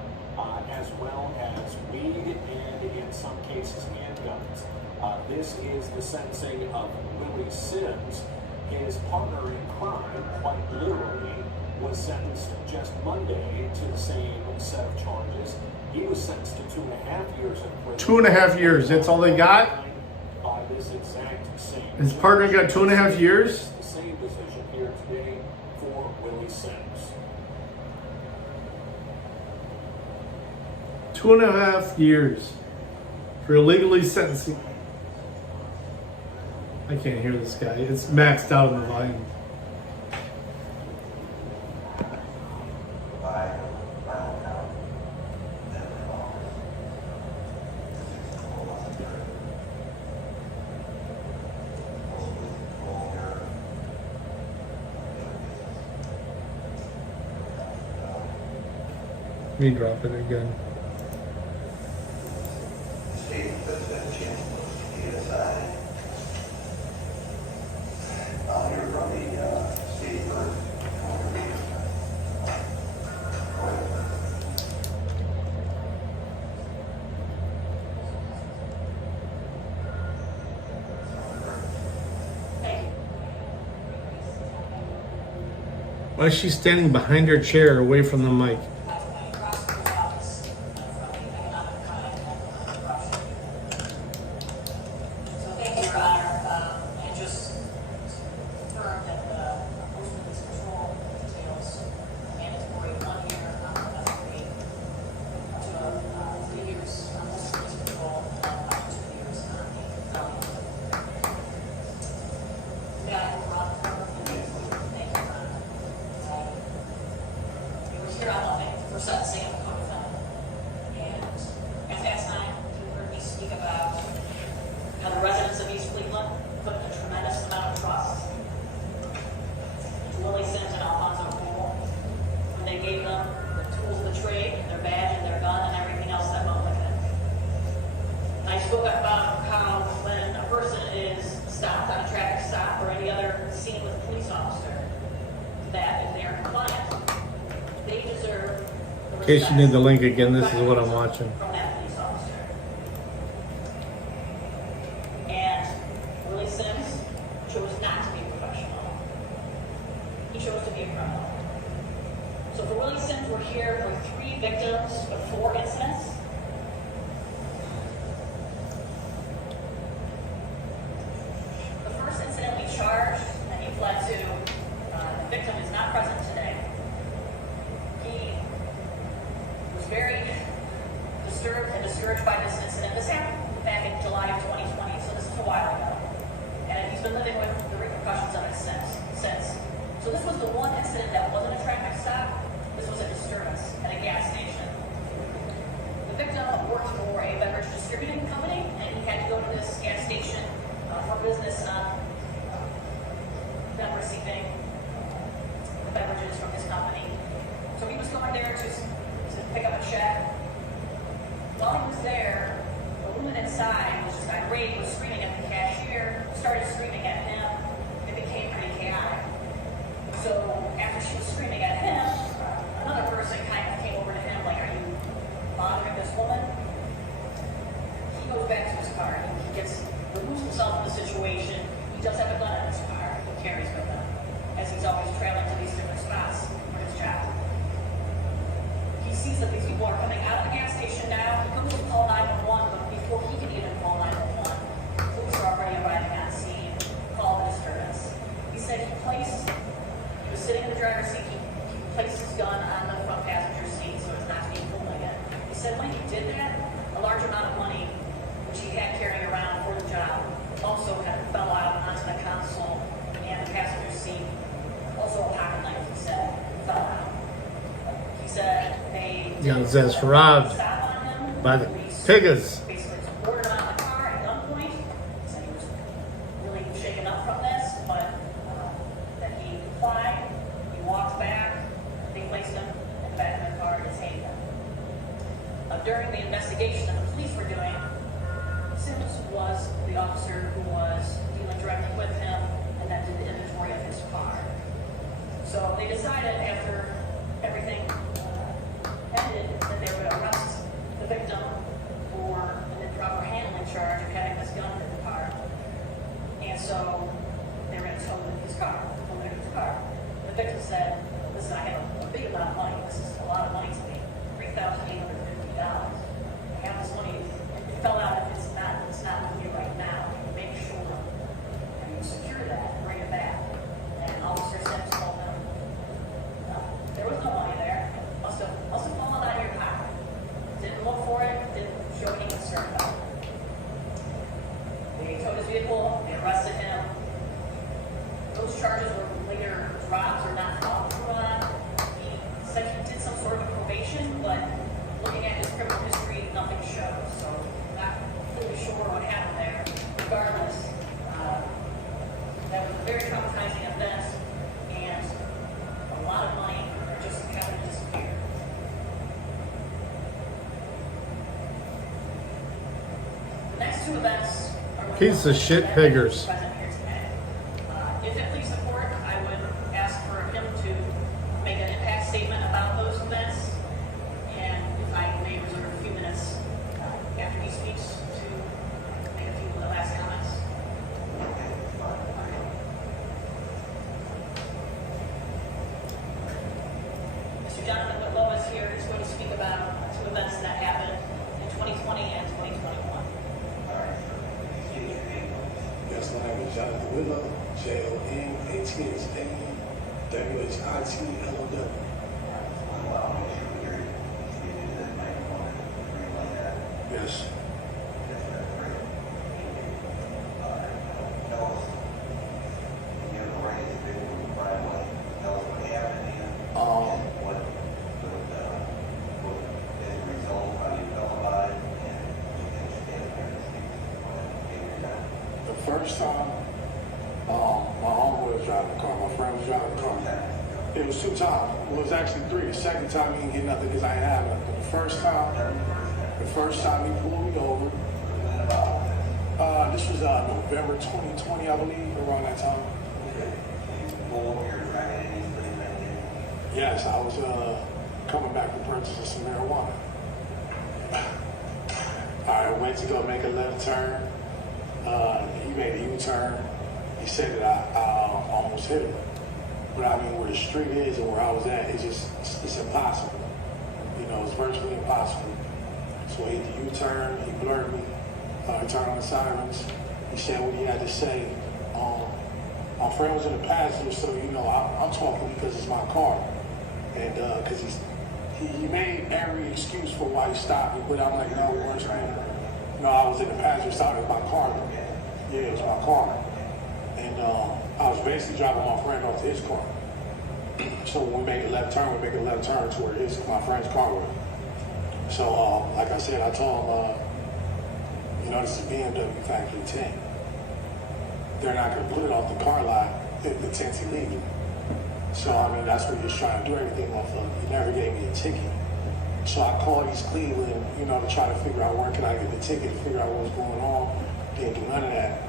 as well as weed and in some cases handguns. This is the sentencing of Willie Sims. His partner in crime, quite literally, was sentenced just Monday to the same set of charges. He was sentenced to 2.5 years in prison. 2.5 years, that's all they got? By this exact same. His partner got 2.5 years? The same decision here today for Willie Sims. 2.5 years for illegally sentencing. I can't hear this guy. It's maxed out in the volume. Let me drop it again. Why is she standing behind her chair away from the mic? In case you need the link again, this is what I'm watching. From that police officer. And Willie Sims chose not to be professional. He chose to be a criminal. So for Willie Sims, we're here for 3 victims of 4 incidents. The first incident we charged and he fled to, the victim is not present today. He was very disturbed and discouraged by this incident. This happened back in July of 2020, so this is a while ago. And he's been living with the repercussions of it since. So this was the one incident that wasn't a traffic stop. This was a disturbance at a gas station. The victim worked for a beverage distributing company, and he had to go to this gas station for business, them receiving the beverages from his company. So he was going there to pick up a check. While he was there, the woman inside was just irate, was screaming at the cashier, started screaming at him. It became pretty chaotic. So after she was screaming at him, another person kind of came over to him like, are you bothering this woman. He goes back to his car. He removes himself from the situation. He does have a gun in his car. He carries with him, as he's always traveling to these different spots for his job. He sees that these people are coming out of the gas station now. He goes to call 911, but before he can even call 911, police are already arriving on scene, call the disturbance. He said he was sitting in the driver's seat, he placed his gun on the front passenger seat so it's not to be pulled again. He said when he did that, a large amount of money, which he had carrying around for the job, also kind of fell out onto the console and the passenger seat. Also a pocket knife, he said, fell out. He said they Says robbed by the piggers. basically ordered him out of the car at gunpoint. He said he was really shaken up from this, but that he complied. He walked back. They placed him in the back of the car in his handgun. During the investigation that the police were doing, Sims was the officer who was dealing directly with him and that did the inventory of his car. So they decided after everything ended that they would arrest the victim for an improper handling charge of having this gun in the car. And so they were going to tow his car. The victim said, listen, I have a big amount of money. This is a lot of money to me. $3,850. I have this money. It fell out. It's not with you right now. Make sure and you secure that and bring it back. And Officer Sims told them, there was no money there. Must have fallen out of your pocket. Didn't look for it. Didn't show any concern about it. They towed his vehicle. They arrested him. Those charges were later dropped or not followed through on. He said he did some sort of probation, but looking at his criminal history, nothing shows. So not fully sure what happened there. Regardless, that was a very traumatizing event, and a lot of money just happened to disappear. The next two events are Piece of shit piggers. present here today. If it please the court, I would ask for him to make an impact statement about those events, and if I may reserve a few minutes after he speaks to make a few last comments. Mr. Jonathan Whitlow is here. He's going to speak about two events that happened in 2020 and 2021. Yes, my name is Jonathan Whitlow, JONATHAN-WHITLOW. Yes. The first time, my homeboy was driving the car, my friend was driving the car. It was 2 times. Well, it was actually 3. The second time he didn't get nothing because I ain't have nothing. The first time he pulled me over. This was November 2020, I believe, around that time. Yes, I was coming back to purchase some marijuana. I went to go make a left turn. He made a U-turn. He said that I almost hit him. But I mean, where the street is and where I was at, it's impossible. You know, it's virtually impossible. So he did the U-turn, he blurred me, turned on the sirens. He said what he had to say. My friend was in the passenger, so you know, I'm talking because it's my car. And because he made every excuse for why he stopped me, but I'm like, no, worse, man. No, I was in the passenger side of my car. Yeah, it was my car. And I was basically driving my friend off to his car. So when we make a left turn, to where my friend's car was. So like I said, I told him, you know, this is BMW Factory 10. They're not going to put it off the car lot if the tent's illegal. So I mean, that's what he was trying to do everything off of. He never gave me a ticket. So I called East Cleveland, you know, to try to figure out where can I get the ticket, to figure out what was going on. Didn't do none of that.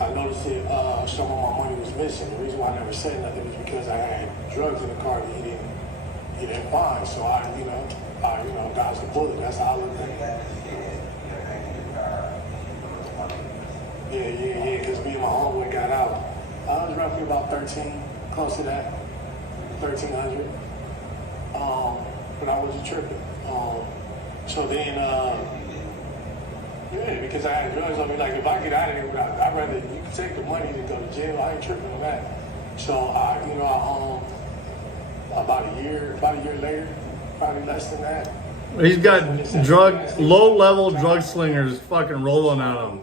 I noticed that some of my money was missing. The reason why I never said nothing was because I had drugs in the car that he then fine. So I dodged the bullet. That's how I look at it. Yeah, because me and my homeboy got out. I was roughly about 13, close to that, 1,300. But I wasn't tripping. So then, yeah, because I had drugs on me. Like, if I get out of here, I'd rather you can take the money to go to jail. I ain't tripping on that. So about a year later, probably less than that. He's got low-level drug slingers fucking rolling on him.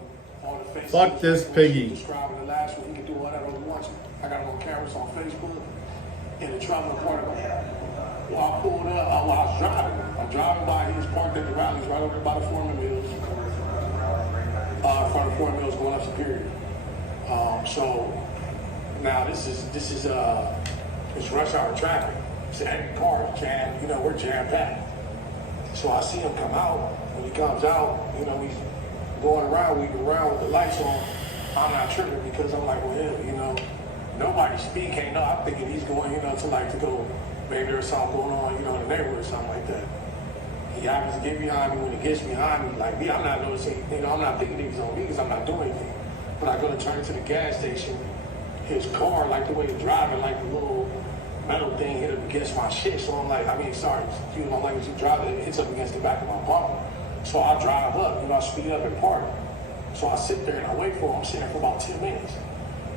Fuck this piggy. Describing the last one, he can do whatever he wants. I got him on cameras on Facebook in the traveling part of it. Well, I pulled up, I was driving. I'm driving by, he was parked at the rallies right over there by the Foreman Mills. In front of Foreman Mills going up Superior. So now this is it's rush hour traffic. It's empty cars, we're jam-packed. So I see him come out. When he comes out, he's going around, weaving around with the lights on. I'm not tripping because I'm like, well, nobody's speed can't know. I'm thinking he's going, to go, maybe there's something going on, in the neighborhood or something like that. He happens to get behind me. When he gets behind me, like me, I'm not noticing, I'm not thinking he's on me because I'm not doing anything. But I go to turn to the gas station, his car, like the way he's driving, like the little metal thing hit up against my shit. So I'm like, excuse my language, he driving, it hits up against the back of my bumper. So I drive up, I speed up and park. So I sit there and I wait for him. I'm sitting there for about 10 minutes.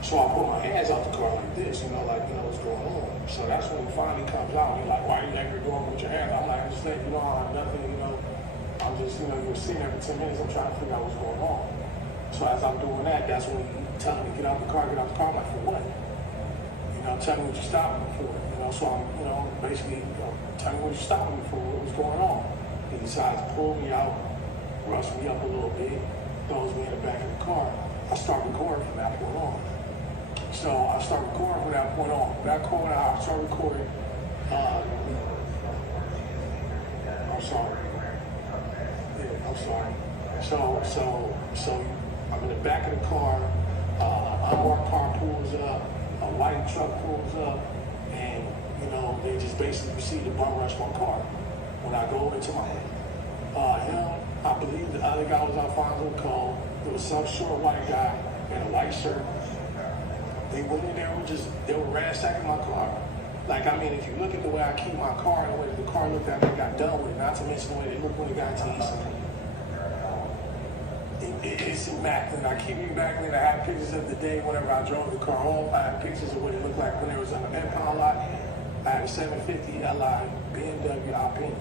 So I pull my hands out the car like this, what's going on. So that's when he finally comes out. He's like, why are you angry going with your hands? I'm like, I'm just letting you know I have nothing, I'm just, you're sitting there for 10 minutes. I'm trying to figure out what's going on. So as I'm doing that, that's when he telling me, get out the car. I'm like, for what? Tell me what you're stopping me for. So I'm, basically, tell me what you're stopping me for, what's going on. He decides to pull me out, rush me up a little bit, throws me in the back of the car. I start recording from that point on. So I start recording from that point on. From that point on, I start recording. I'm sorry. Yeah, I'm sorry. So I'm in the back of the car. Unmarked car pulls up. A white truck pulls up, and they just basically proceed to bum rush my car. When I go into my I believe the other guy was Alfonso Cole. There was some short white guy in a white shirt. They went in there they were ransacking my car. If you look at the way I keep my car and the way the car looked at when I got done with it, not to mention the way they look when it got to East. It's immaculate. I keep it immaculate. I have pictures of the day whenever I drove the car home. I have pictures of what it looked like when it was on the impound lot. I had a 750 Li BMW Alpine.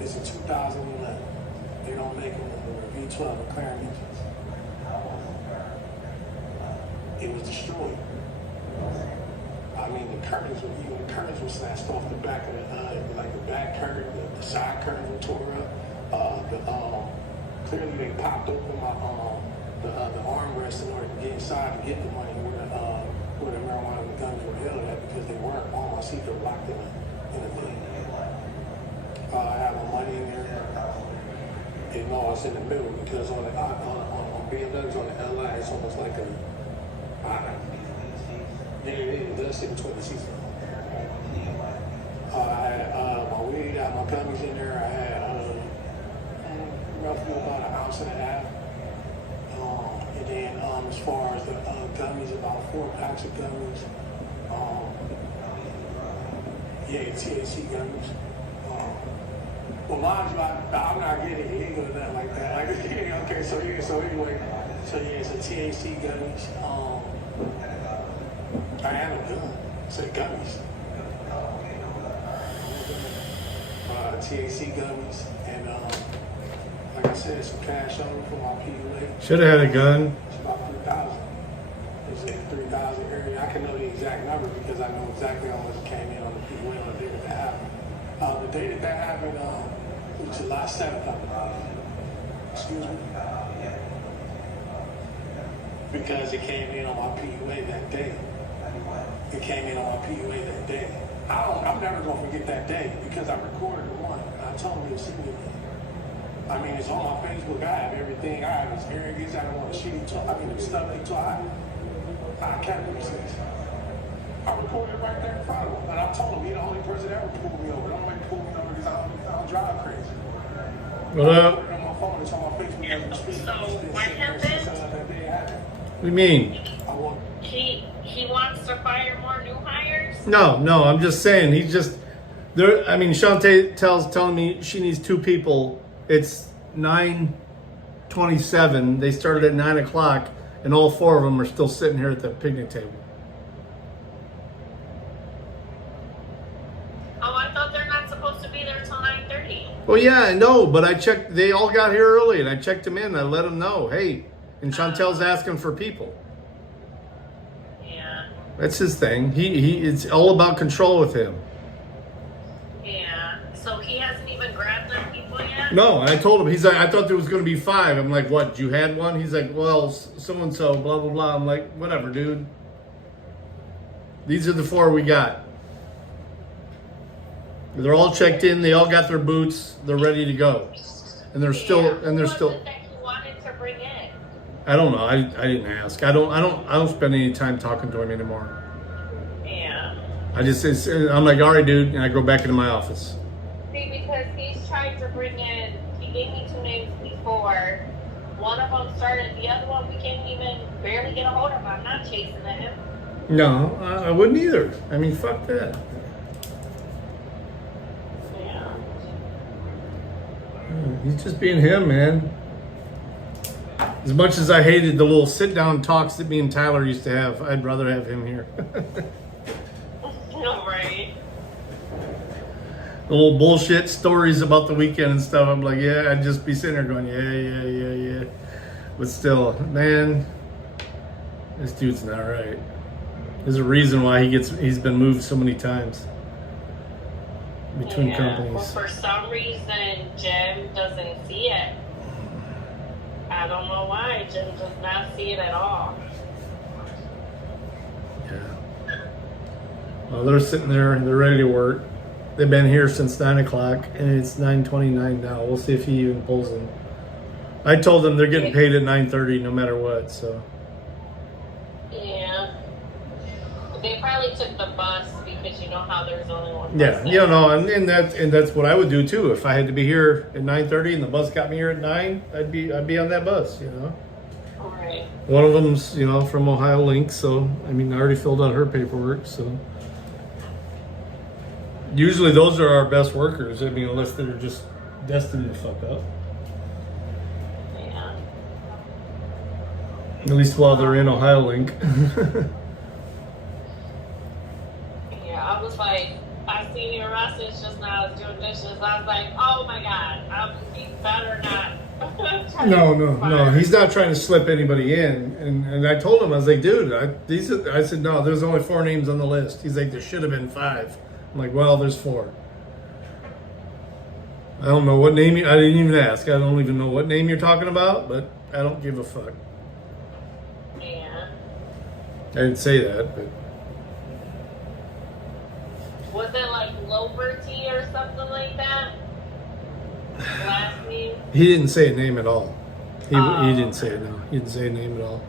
It's a 2011. They don't make them in V12 McLaren engines. It was destroyed. The curtains were snatched off the back of the back curtain, the side curtains were tore up. Clearly they popped open the armrest in order to get inside to get the money where the marijuana and the guns were held at, because they weren't on my seat. They were locked in a thing. I had my money in there. And no, it's in the middle because on BMWs on the LI, it's almost like it does sit between the seats. I had my weed, I had my gummies in there. I had roughly about an ounce and a half. And then as far as the gummies, about 4 packs of gummies. THC gummies. Well, mind you, I'm not getting illegal or nothing like that. Okay, so anyway, it's a THC gummies. I had a gun, so gummies. THC gummies, and like I said, some cash on for my PUA. Should have had a gun. It's about 3,000. It's in the 3,000 area. I can know the exact number because I know exactly how much came in on the PUA on the day that happened. The day that happened, it was July 7th, I believe. Excuse me. Because it came in on my PUA that day. It came in on my PUA that day. I'm never going to forget that day because I recorded the one. I told him to send me. It's on my Facebook. I have everything. I have his arrogance. I don't want to shit he talk. The stuff he talk. I kept receipts. I recorded it right there in front of him. And I told him, he the only person that ever pulled me over. Don't make me pull me over because I don't drive crazy. What up? On my phone, it's on my Facebook as we speak. So what happened? That day happened. What do you mean? He wants to fire more new hires? No, I'm just saying he's just there. I mean, Shantae telling me she needs 2 people. It's 9:27. They started at 9 o'clock, and all 4 of them are still sitting here at the picnic table. Oh, I thought they're not supposed to be there till 9:30. Well, yeah, I know, but I checked. They all got here early, and I checked them in. I let them know, hey, and Chantel's asking for people. Yeah. That's his thing. It's all about control with him. Yeah. So he hasn't even grabbed them people yet? No, and I told him, he's like, I thought there was going to be 5. I'm like, what, you had one? He's like, well, so-and-so, blah, blah, blah. I'm like, whatever, dude. These are the 4 we got. They're all checked in. They all got their boots. They're ready to go. And they're still, Who was it that he wanted to bring in? I don't know. I didn't ask. I don't spend any time talking to him anymore. Yeah. I'm like, all right, dude. And I go back into my office. See, because he's trying to bring in, he gave me 2 names before. One of them started, the other one we can't even barely get a hold of. I'm not chasing him. No, I wouldn't either. I mean, fuck that. Yeah. He's just being him, man. As much as I hated the little sit-down talks that me and Tyler used to have, I'd rather have him here. Right. The little bullshit stories about the weekend and stuff. I'm like, yeah, I'd just be sitting there going, yeah. But still, man, this dude's not right. There's a reason why he's been moved so many times between companies. Well, for some reason, Jim doesn't see it. I don't know why. Jim does not see it at all. Yeah. Well, they're sitting there and they're ready to work. They've been here since 9 o'clock and it's 9:29 now. We'll see if he even pulls them. I told them they're getting paid at 9:30 no matter what, so. Yeah. They probably took the bus because you know how there's only one bus. Yeah, you know, and that's what I would do too. If I had to be here at 9:30 and the bus got me here at 9, I'd be on that bus, you know. All right. One of them's, you know, from Ohio Link, so I mean, I already filled out her paperwork, so. Usually those are our best workers. I mean, unless they're just destined to fuck up. Yeah. At least while they're in Ohio Link. Yeah, I was like, I seen your message just now. I was doing dishes. I was like, oh my god, he better not. No. He's not trying to slip anybody in. And I told him, I was like, dude, I said, no, there's only 4 names on the list. He's like, there should have been 5. I'm like, well, there's 4. I don't know what name I didn't even ask. I don't even know what name you're talking about, but I don't give a fuck. Yeah. I didn't say that, but. Was it like Loberty or something like that? Last name? He didn't say a name at all. He didn't say it, no. He didn't say a name at all.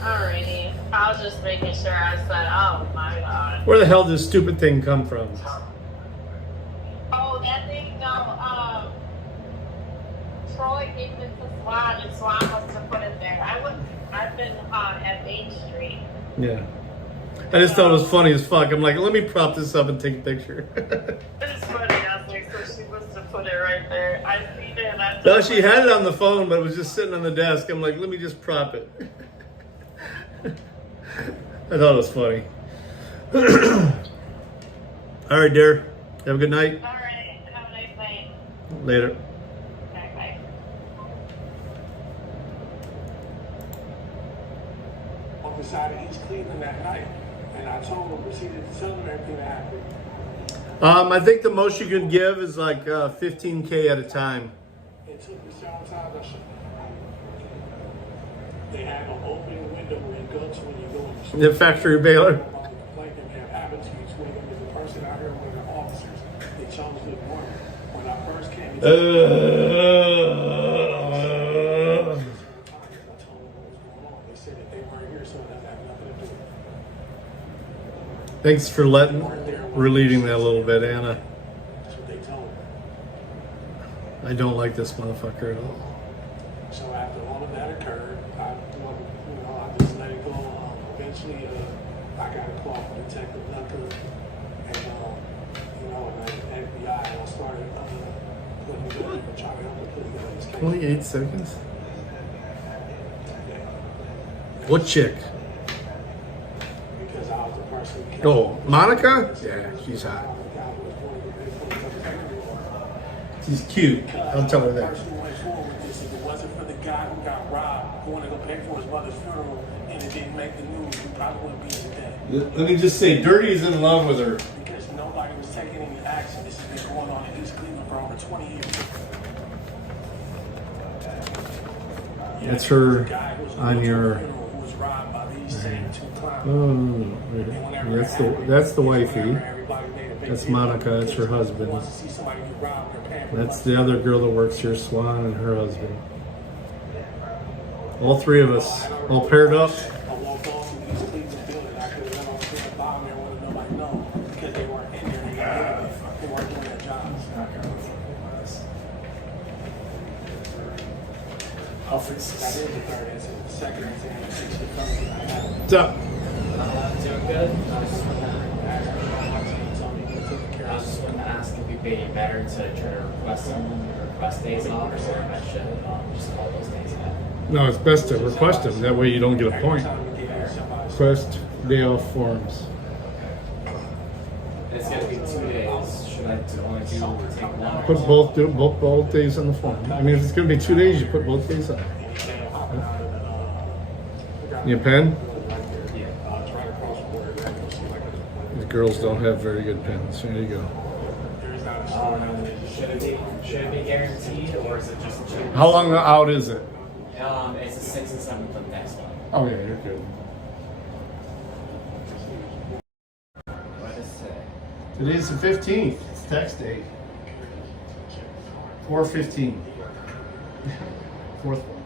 Alrighty. I was just making sure. I said, oh my god. Where the hell did this stupid thing come from? Oh, that thing, no, Troy gave it to Swan, and Swan must have put it there. I've been at Main Street. Yeah. I just thought it was funny as fuck. I'm like, let me prop this up and take a picture. It's funny. I was like, so she must have put it right there. I seen it and I No, she had it on the phone, but it was just sitting on the desk. I'm like, let me just prop it. I thought it was funny. All right, dear. Have a good night. All right. Have a nice night. Later. Okay, bye. On the side of East Cleveland that night, and I told him, proceeded to tell him everything that happened. I think the most you can give is like $15K at a time. It took me several times. They have an open window where you go to when you go in the store. The factory baler. Like they may have happened to you, when there was a person out here with the officers. They chose to ignore me. When I first came, I told Thanks for relieving that a little bit, Anna. That's what they told me. I don't like this motherfucker at all. So after all of that occurred, I just let it go. Eventually, I got a call from Detective Nucker, and and FBI, and I started putting together, trying to help me put together this case. 28 seconds. What chick? Because I was the person. Oh, Monica? Yeah, she's hot. She's cute. I'll tell her that. If it wasn't for the guy who got robbed, who wanted to go pay for his mother's funeral, and it didn't make the news, we probably wouldn't be here today. Let me just say, Dirty's in love with her. Because nobody was taking any action. This has been going on in East Cleveland for over 20 years. That's her on your. Who was robbed by these same two clowns. Oh, that's the wifey. That's Monica. That's her husband. That's the other girl that works here, Swan, and her husband. All three of us, all paired up. I walked off in East Cleveland building. I could have been on the bottom there and wanted nobody know because they weren't in there. They weren't doing their jobs. That is the third incident. The second incident is the third that I had. What's up? Doing good. I was just wanting to ask if you'd be better to try to request days off, or if I should just call those days off. No, it's best to request them. That way you don't get a point. Request day off forms. It's going to be 2 days. Should I only take one? Put both days on the form. I mean, if it's going to be 2 days, you put both days on. Your pen? These girls don't have very good pens. There you go. Should it be guaranteed, or is it just? How long out is it? It's the 6th and 7th of next one. Oh yeah, you're good. What is today? Today's the 15th. It's tax day. 4/15. Fourth one.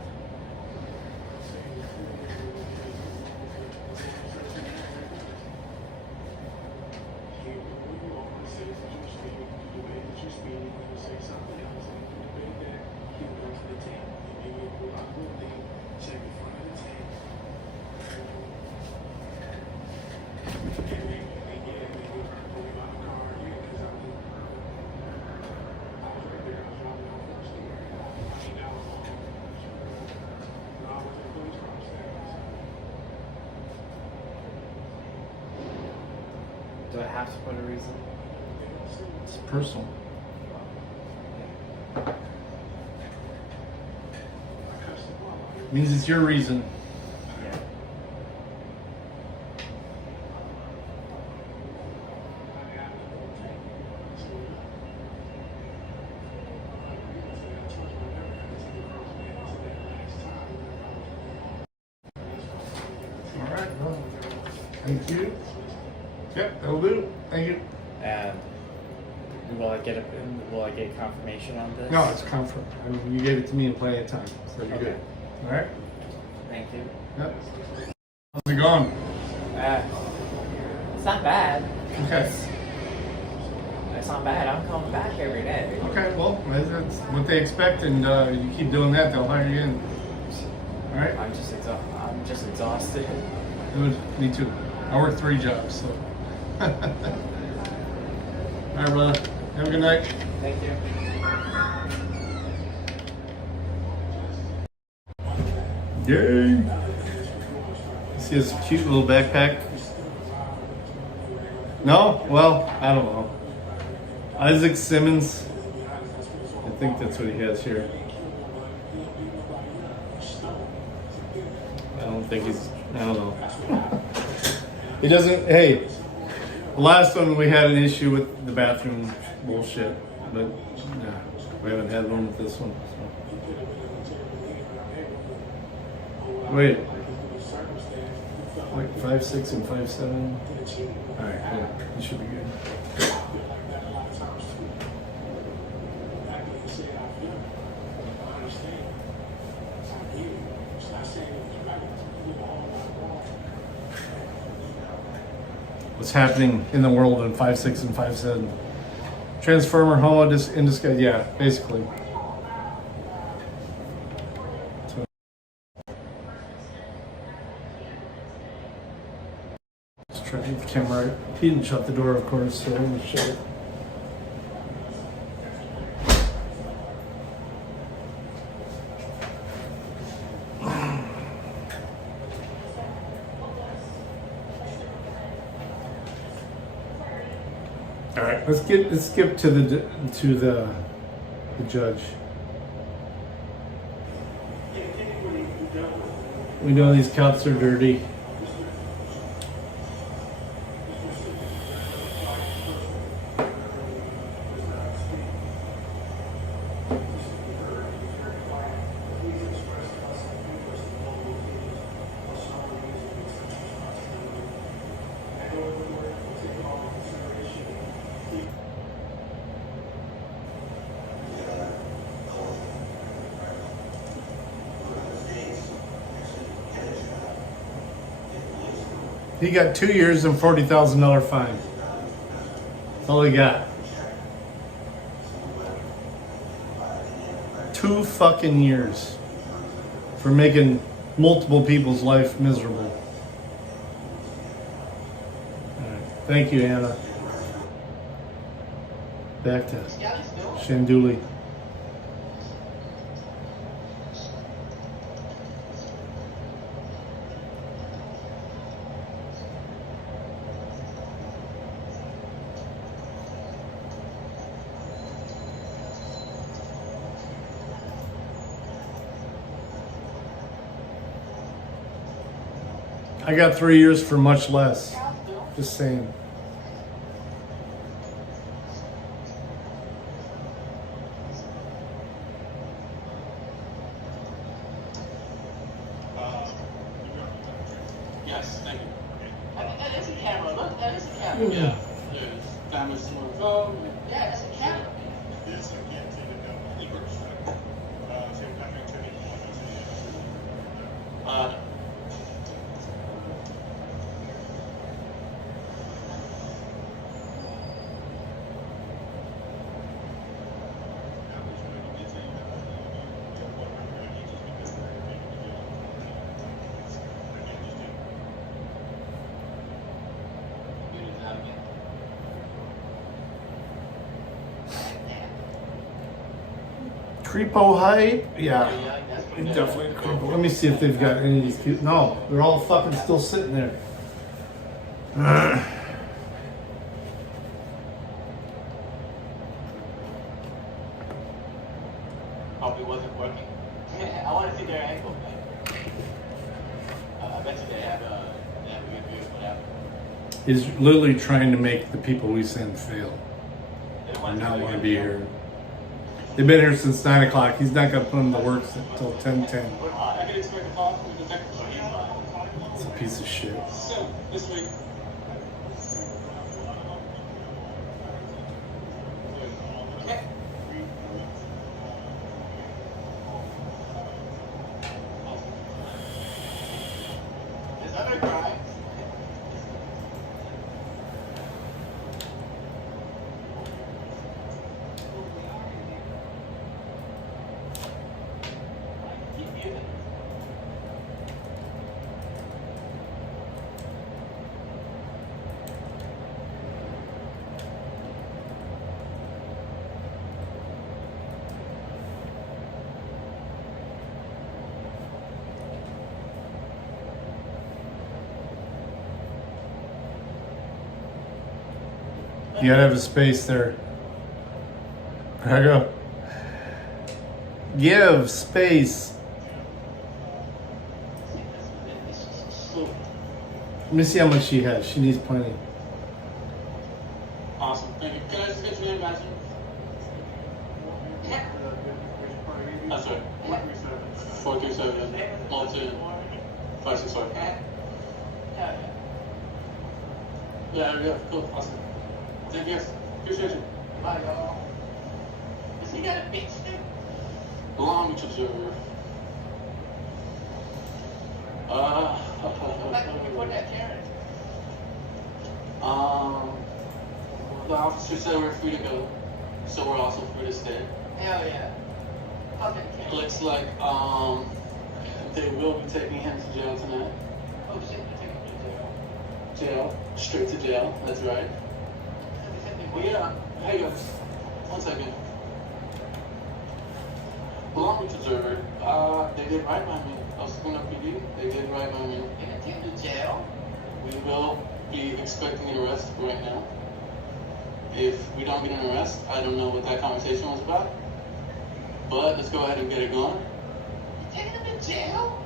Do I have to put a reason? It's personal. Means it's your reason. Yeah. All right. Well, thank you. Yep, that'll do. Thank you. And will I get confirmation on this? No, it's comfort. I mean, you gave it to me in plenty of time, so you're good. All right. Thank you. Yep. How's it going? It's not bad. Okay. It's not bad. I'm coming back every day. Okay. Well, that's what they expect, and you keep doing that, they'll hire you in. All right. I'm just exhausted. Good. Me too. I work 3 jobs, so. All right, brother. Have a good night. Thank you. Yay! See his cute little backpack? No? Well, I don't know. Isaac Simmons. I think that's what he has here. I don't think he's, I don't know. He doesn't, hey, last one we had an issue with the bathroom bullshit, but nah, we haven't had one with this one. So. Wait. Like 5'6" and 5'7". Alright, yeah, you should be good. what's happening in the world in 5.6 and 5.7. Transformer homo in disguise. Yeah, basically. So, let's try the camera. He didn't shut the door, of course, so I'm gonna shut it. All right, let's skip to the judge. We know these cops are dirty. He got 2 years and $40,000 fine. That's all he got. 2 fucking years for making multiple people's life miserable. All right. Thank you, Anna. Back to Shanduli. I got 3 years for much less. Just saying. Yes, thank you. That is a camera. Look, that is a camera. Yeah. There's damage to my phone. Yeah, that's a camera. Yes, I can't take it down. It works. So you're coming to me. Creepo hype? Yeah. Definitely creepo. Let me see if they've got any of these people. No, they're all fucking still sitting there. Probably wasn't working. I want to see their ankle, man. I bet you they have a good view of what happened. He's literally trying to make the people we send fail. Or not want to be here. They've been here since 9 o'clock. He's not going to put them to work until 10:10. I can expect a call from the detective. It's a piece of shit. So, this week. Is that a cry? You gotta have a space there. There I go. Give space. Let me see how much she has. She needs plenty. Awesome. Thank you. Can I just get your name, Master? That's right. 437 Malton 565. Yeah, cool. Awesome. Thank you. Appreciate you. Bye, y'all. Has he got a beach stick? Allow me to observe. Where can we put that carrot? The officer said we're free to go, so we're also free to stay. Hell yeah. It looks like they will be taking him to jail tonight. Oh shit, they're taking me to jail. Jail, straight to jail. That's right. Yeah. Hey guys, 1 second. Long Beach Observer. They did right by me. I was looking up PD. They did right by me. They're gonna take me to jail. We will be expecting an arrest right now. If we don't get an arrest, I don't know what that conversation was about. But let's go ahead and get it going. You're taking them to jail?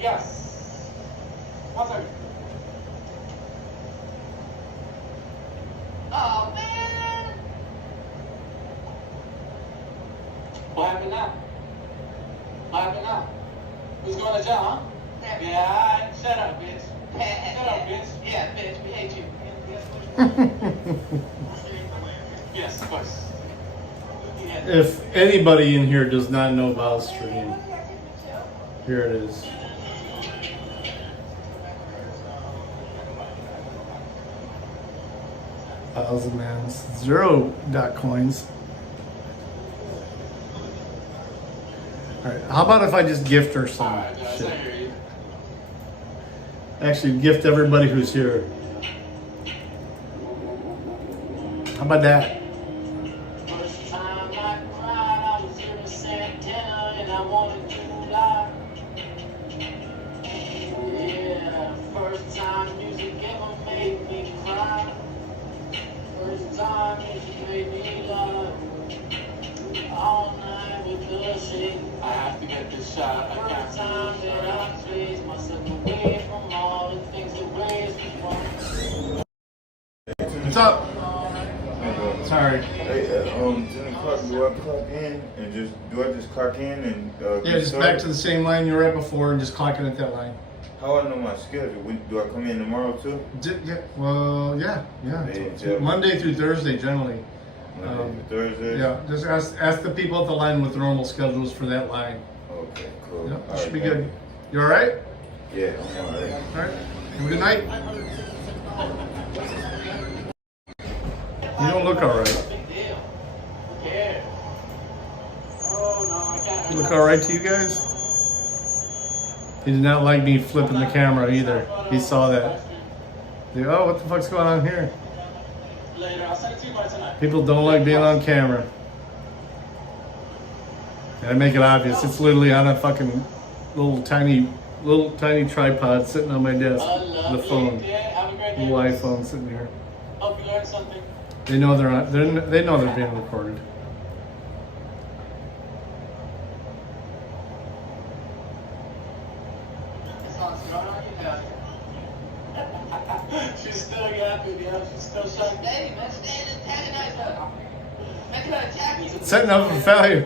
Yes. 1 second. Oh man. What happened now? What happened now? Who's going to jail, huh? Yeah, shut up, bitch. Shut up, bitch. Yeah, bitch, we hate you. Yes, of course. Yeah. If anybody in here does not know about stream, here it is. Thousand mans, 0 dot coins. All right, how about if I just gift her some shit? Actually, gift everybody who's here. How about that? First time I cried, I was in a Santana and I wanted to lie. Yeah, first time music ever made me cry. First time music made me laugh. All night with the shit. I have to get this shot. I can't. First time that I chased myself away from all the things that raised me from. What's up? Sorry. Hey, 10 o'clock, do I clock in and do I just clock in and Yeah, just back to the same line you were at before and just clocking at that line. How I know my schedule? Do I come in tomorrow too? Yeah. Monday through Thursday generally. Monday through Thursday? Yeah, just ask the people at the line what the normal schedules for that line. Okay, cool. Yep, All should be right, good. You alright? Yeah, I'm alright. Alright. Have a good night. You don't look alright. You look alright to you guys? He did not like me flipping the camera either. He saw that. Oh, what the fuck's going on here? Later, I'll send it to you by tonight. People don't like being on camera. And I make it obvious. It's literally on a fucking little tiny tripod sitting on my desk. The phone. Little iPhone sitting here. Hope you learned something. They know they know they're being recorded. She's still yapping, yeah. She's still showing. Hey, man, stay and antagonize her. Make her attack you. Setting up for failure.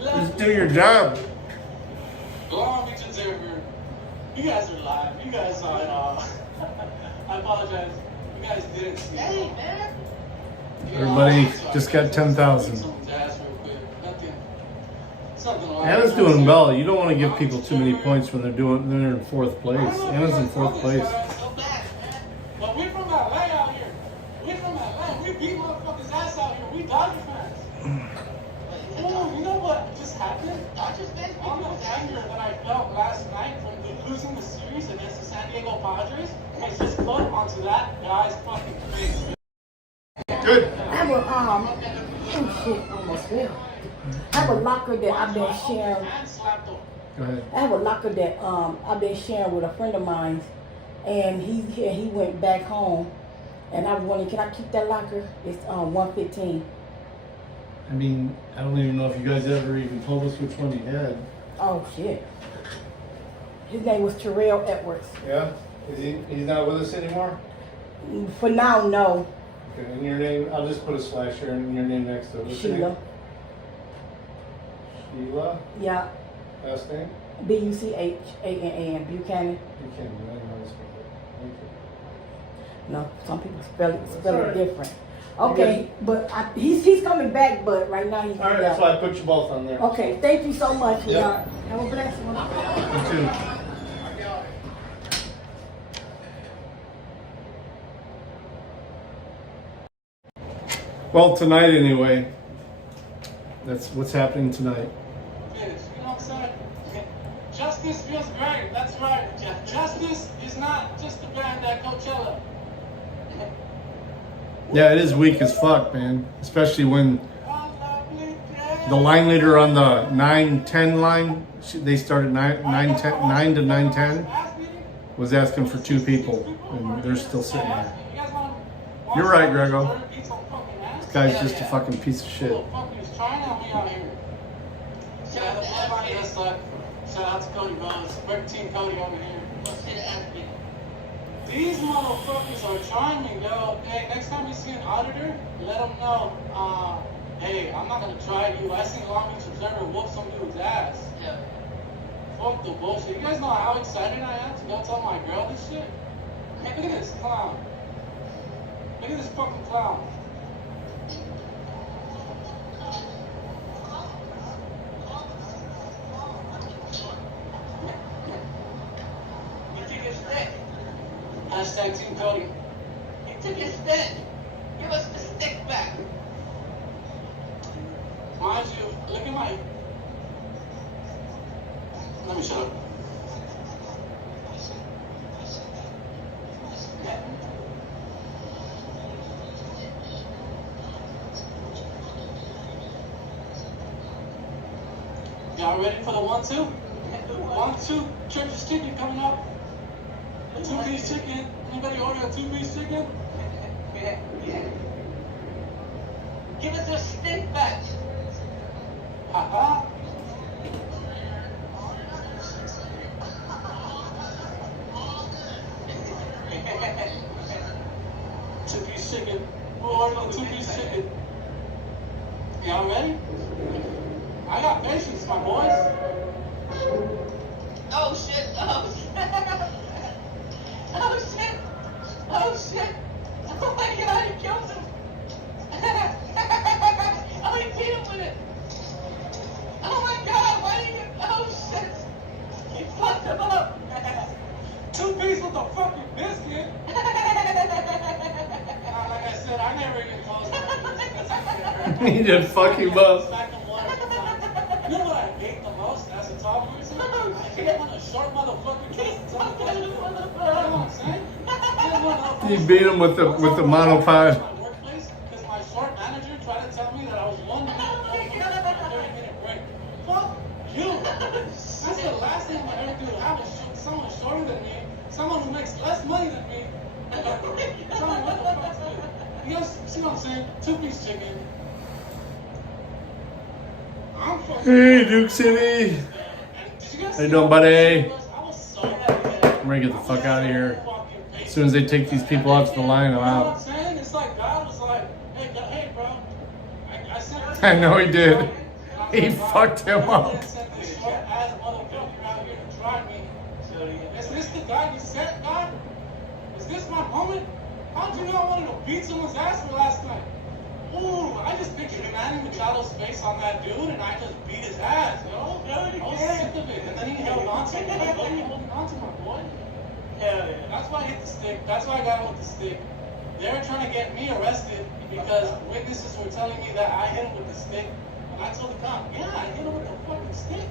Just do your job. Long Beach Observer. You guys are live. You guys saw it all. I apologize. You guys didn't see it. Hey, man. Everybody just got 10,000. Someone's ass real quick. Nothing. Something like Anna's doing well. You don't want to give people too many points when they're in 4th place. Anna's in 4th place. But we're from LA out here. We're from LA. We beat motherfuckers' ass out here. We Dodger fans. Oh, you know what just happened? Dodgers fans. All the anger that I felt last night from losing the series against the San Diego Padres was just put onto that guy's fucking face. Good. I have a oh shit, almost fell. I have a locker that I've been sharing. Go ahead. I have a locker that I've been sharing with a friend of mine, and he went back home, and I was wondering, can I keep that locker? It's 115. I mean, I don't even know if you guys ever even told us which one you had. Oh shit. His name was Terrell Edwards. Yeah? He's not with us anymore? For now, no. Okay, and your name, I'll just put a slash here and your name next to it. What's your Sheila. name? Sheila? Yeah. Last name? Buchann. Buchanan. You can't, I didn't know how to spell it. Thank you. No, some people spell it alright. different. Okay, but he's coming back, but right now he's Alright, that's why I put you both on there. Okay, thank you so much. Yep. Have a blessed one. You too. Well, tonight anyway. That's what's happening tonight. You know what I'm saying? Justice feels great. That's right. Justice is not just the band at Coachella. Yeah, it is weak as fuck, man. Especially when the line leader on the 9-10 line, they started 9 to 9:10, was asking for 2 people, and they're still sitting there. You're right, Grego. This guy's just a fucking piece of shit. Shout out to Cody Bones. Work Team Cody over here. These motherfuckers are trying me, yo. Hey, next time you see an auditor, let them know, hey, I'm not gonna try you. I seen Long Beach Observer whoop some dude's ass. Yeah. Fuck the bullshit. You guys know how excited I am to go tell my girl this shit? Hey, look at this clown. Look at this fucking clown. Hashtag Team Cody. He took his stick. Give us the stick back. Mind you, look at my... Let me shut up. Y'all ready for the 1-2? 1-2. Church's chicken coming up. A 2-piece chicken. Anybody order a 2-piece chicken? Give us a stick back. Ha-ha. Two-piece chicken. Who ordered a 2-piece chicken? Y'all ready? I got patience, my boys. Oh shit. Oh shit. Oh shit! Oh shit! Oh my god, he killed him! Oh, he beat him with it! Oh my god, why did he get... Oh shit! He fucked him up! 2-piece with the fucking biscuit! Like I said, I never even closed my He did fuck him up. You know what I hate the most as a top person? I hate when a short motherfucker gets the top person. You know what I'm saying? He beat him with the monopod. Because my short manager tried to tell me that I was 1 minute away from a 30-minute break. Fuck you! That's the last thing I ever do. Have someone shorter than me, someone who makes less money than me. Tell me what the fuck's good. You guys see what I'm saying? 2-piece chicken. Hey, Duke City. How you doing, buddy? I'm ready to get the fuck out of here. As soon as they take these people out to the line, I'm out. It's like God was like, hey, bro. I sent I know he did. He fucked him up. Is this the guy you sent, God? Is this my moment? How'd you know I wanted to beat someone's ass for last night? Ooh, I just pictured Manny Machado's face on that dude, and I just beat his ass, yo. I was sick of it, and then he held on to me. What are you holding on to, my boy? Yeah. That's why I hit the stick. That's why I got with the stick. They were trying to get me arrested because witnesses were telling me that I hit him with the stick. And I told the cop, yeah, I hit him with the fucking stick.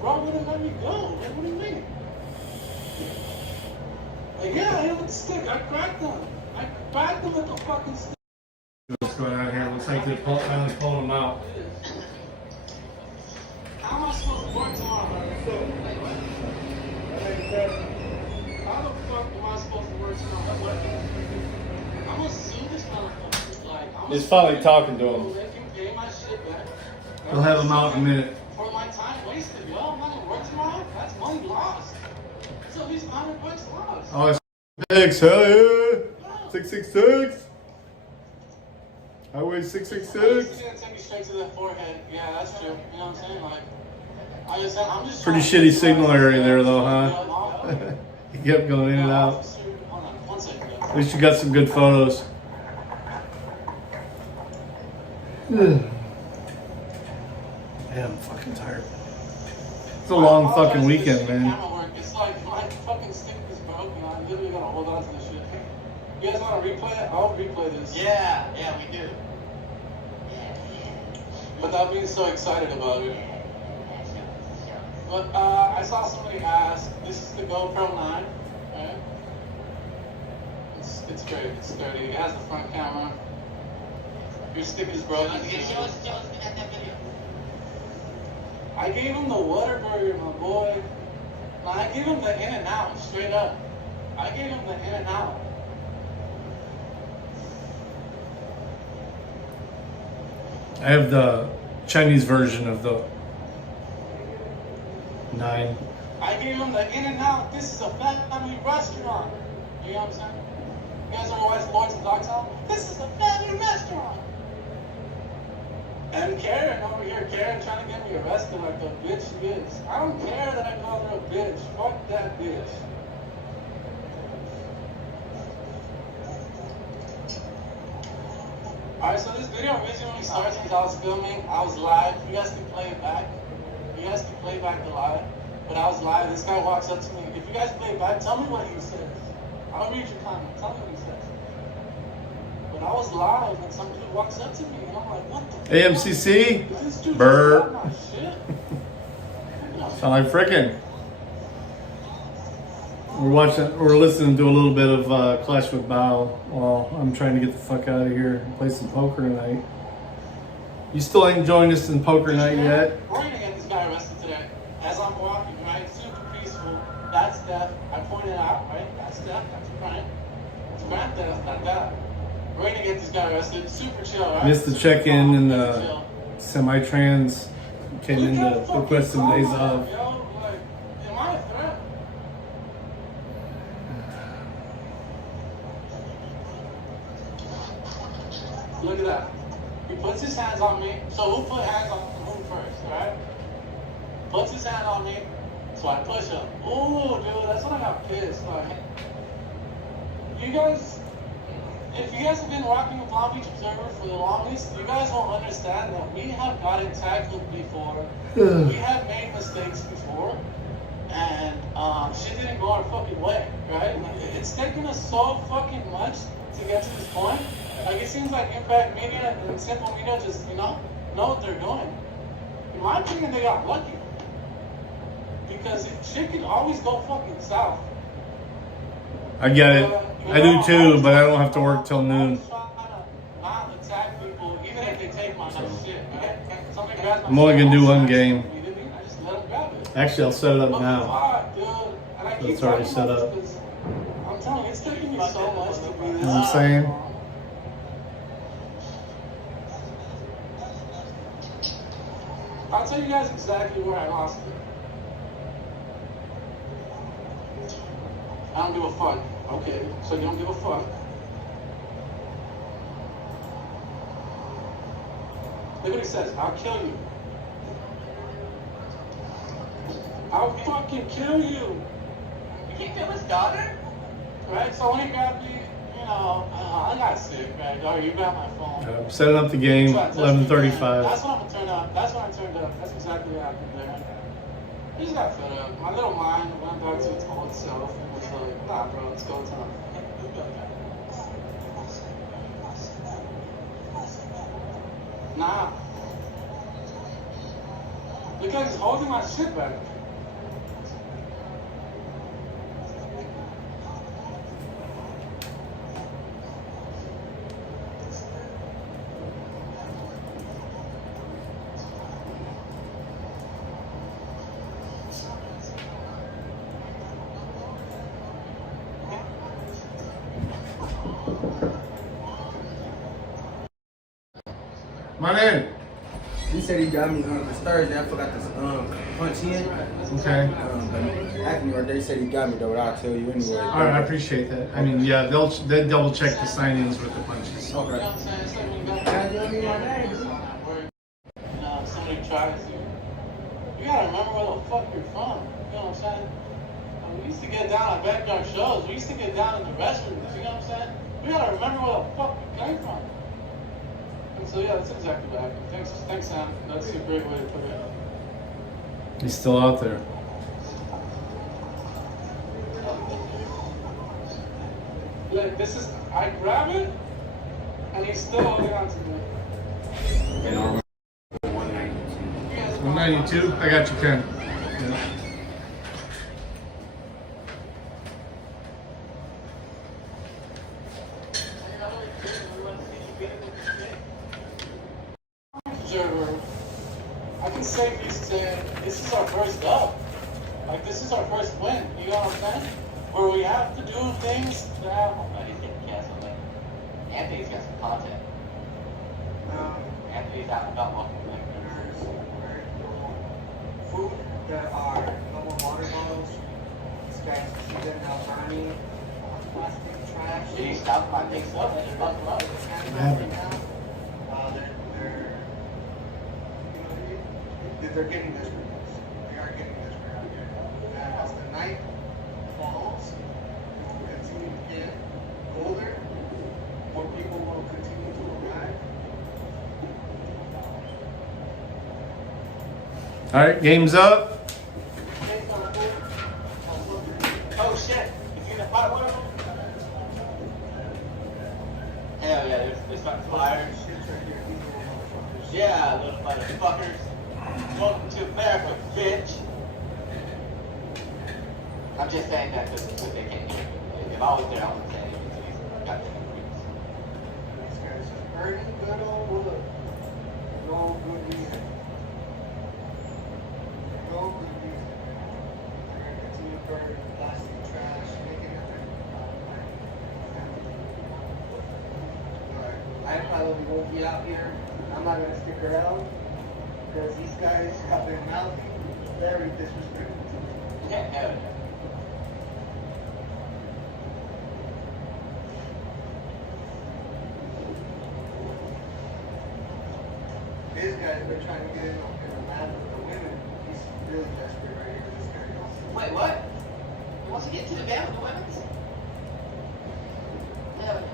Bro wouldn't let me go. Like, what do you mean? Like, yeah, I hit him with the stick. I cracked him. I cracked him with the fucking stick. What's going on here? Looks like they finally pulled him out. How am I supposed to work tomorrow? How the fuck am I supposed to work tomorrow? I'm gonna sue this motherfucker. Like, He's finally talking to him. They can pay my shit back. We'll have him out in a minute. For my time wasted, yo. I'm not gonna work tomorrow. That's money lost. It's at least $100 lost. Oh, it's 6, hell yeah! 666! Highway 666. He's gonna take me straight to the forehead. Yeah, that's true. You know what I'm saying? Like, I'm just pretty shitty signal area there, though, huh? He kept going in and out. At least you got some good photos. Man, I'm fucking tired. It's a long fucking weekend, man. It's like my fucking stick is broken. I literally gotta hold on to this shit. You guys wanna replay it? I'll replay this. Yeah, we do. without being so excited about it. But I saw somebody ask, this is the GoPro 9, right? It's great, it's sturdy. It has the front camera. Your stick is broken. Show us at that video. I gave him the Whataburger, my boy. No, I gave him the In-N-Out, straight up. I gave him the In-N-Out. I have the Chinese version of the 9. I gave him the In-N-Out. This is a family restaurant. You know what I'm saying? You guys ever watch Lords of Dogtown? This is a family restaurant. And Karen over here, Karen trying to get me arrested like the bitch she is. I don't care that I called her a bitch. Fuck that bitch. Alright, so this video originally starts because I was filming. I was live. You guys can play it back. You guys can play back the live. But I was live. This guy walks up to me. If you guys play it back, tell me what he says. I'll read your comment. Tell me what he says. But I was live and some dude walks up to me and I'm like, what the AMCC? fuck? Burr. My shit? Sound like frickin'. We're listening to a little bit of Clash with Bao while I'm trying to get the fuck out of here and play some poker tonight. You still ain't joined us in poker night yet? We're gonna get this guy arrested today. As I'm walking, right? Super peaceful. That's theft. I pointed out, right? That's theft. That's a crime. It's grand theft, not that. We're gonna get this guy arrested. Super chill, right? Missed the check-in and the semi-trans came in to request some days off. Yo, like, am I a threat? Look at that. He puts his hands on me. So who put hands on who first, right? Puts his hand on me. So I push him. Ooh, dude, that's when I got pissed. Like, you guys, if you guys have been rocking with Long Beach Observer for the longest, you guys will understand that we have gotten tackled before. We have made mistakes before. And shit didn't go our fucking way, right? It's taken us so fucking much to get to this point. Like, it seems like Impact Media and Simple Media just, know what they're doing. In my opinion, they got lucky. Because shit can always go fucking south. I get it. I do too, but I don't have to work till noon. Not attack people, even if they take my shit, right? Somebody grabs my I'm only gonna do one game. I just let them grab it. Actually, I'll set it up now. Fuck, dude. And I keep It's already talking set about up. this 'cause I'm telling you, it's taking me so much to be this. You know what I'm saying? I'll tell you guys exactly where I lost it. I don't give a fuck. Okay, so you don't give a fuck. Look what he says. I'll kill you. I'll fucking kill you. You can't kill his daughter? Right? So when he grabbed me, I got sick, right? Oh, you grabbed my phone. I'm setting up the game, 11:35. That's when I'm gonna turn up. That's when I turned up. That's exactly what happened there. I just got fed up. My little mind went back to its old self and was like, nah, bro, it's go time. Nah. Look at he's holding my shit back. My man. He said he got me this Thursday. I forgot to punch in. Okay. But acting right there, he said he got me though. But I'll tell you anyway. All right, I appreciate that. I mean, yeah, they'll double check the sign-ins with the punches. Okay. Somebody tries you. You gotta remember where the fuck you're from. You know what I'm saying? We used to get down at backyard shows. We used to get down in the restrooms. You know what I'm saying? We gotta remember where the fuck we came from. And so yeah, that's exactly what happened. Thanks, Sam. That's a great way to put it. He's still out there. Look, I grab it, and he's still holding on to me. And I remember you too. I got you, Ken. Yeah. Observer, I can safely say this is our first dub. Like, this is our first win. You know what I'm saying? Where we have to do things that Anthony's got some content. Anthony's out and about walking like Food, there are double water bottles. This guy's keeping now burning plastic trash. Did he stop my big stuff and just bust them up? They're getting desperate. They are getting desperate out here. And as the night falls, it will continue to get colder. More people will continue to arrive. All right, game's up. Oh shit! Is he in the pot with him? Hell yeah, there's fucking flyers. Yeah, little motherfuckers. Welcome to America, bitch. I'm just saying that because they can't hear me. If I was there, I would say anything to these goddamn creeps. These guys are burning good old wood. No good reason. No good reason. They're going to continue burning plastic trash, making it I probably won't be out here. I'm not going to stick around because these guys have been mouthy, very disrespectful to me. Yeah, hell yeah. This guy's been trying to get in the lab with the women. He's really desperate right here. This guy goes. Wait, what? He wants to get to the van with the women's? Hell yeah.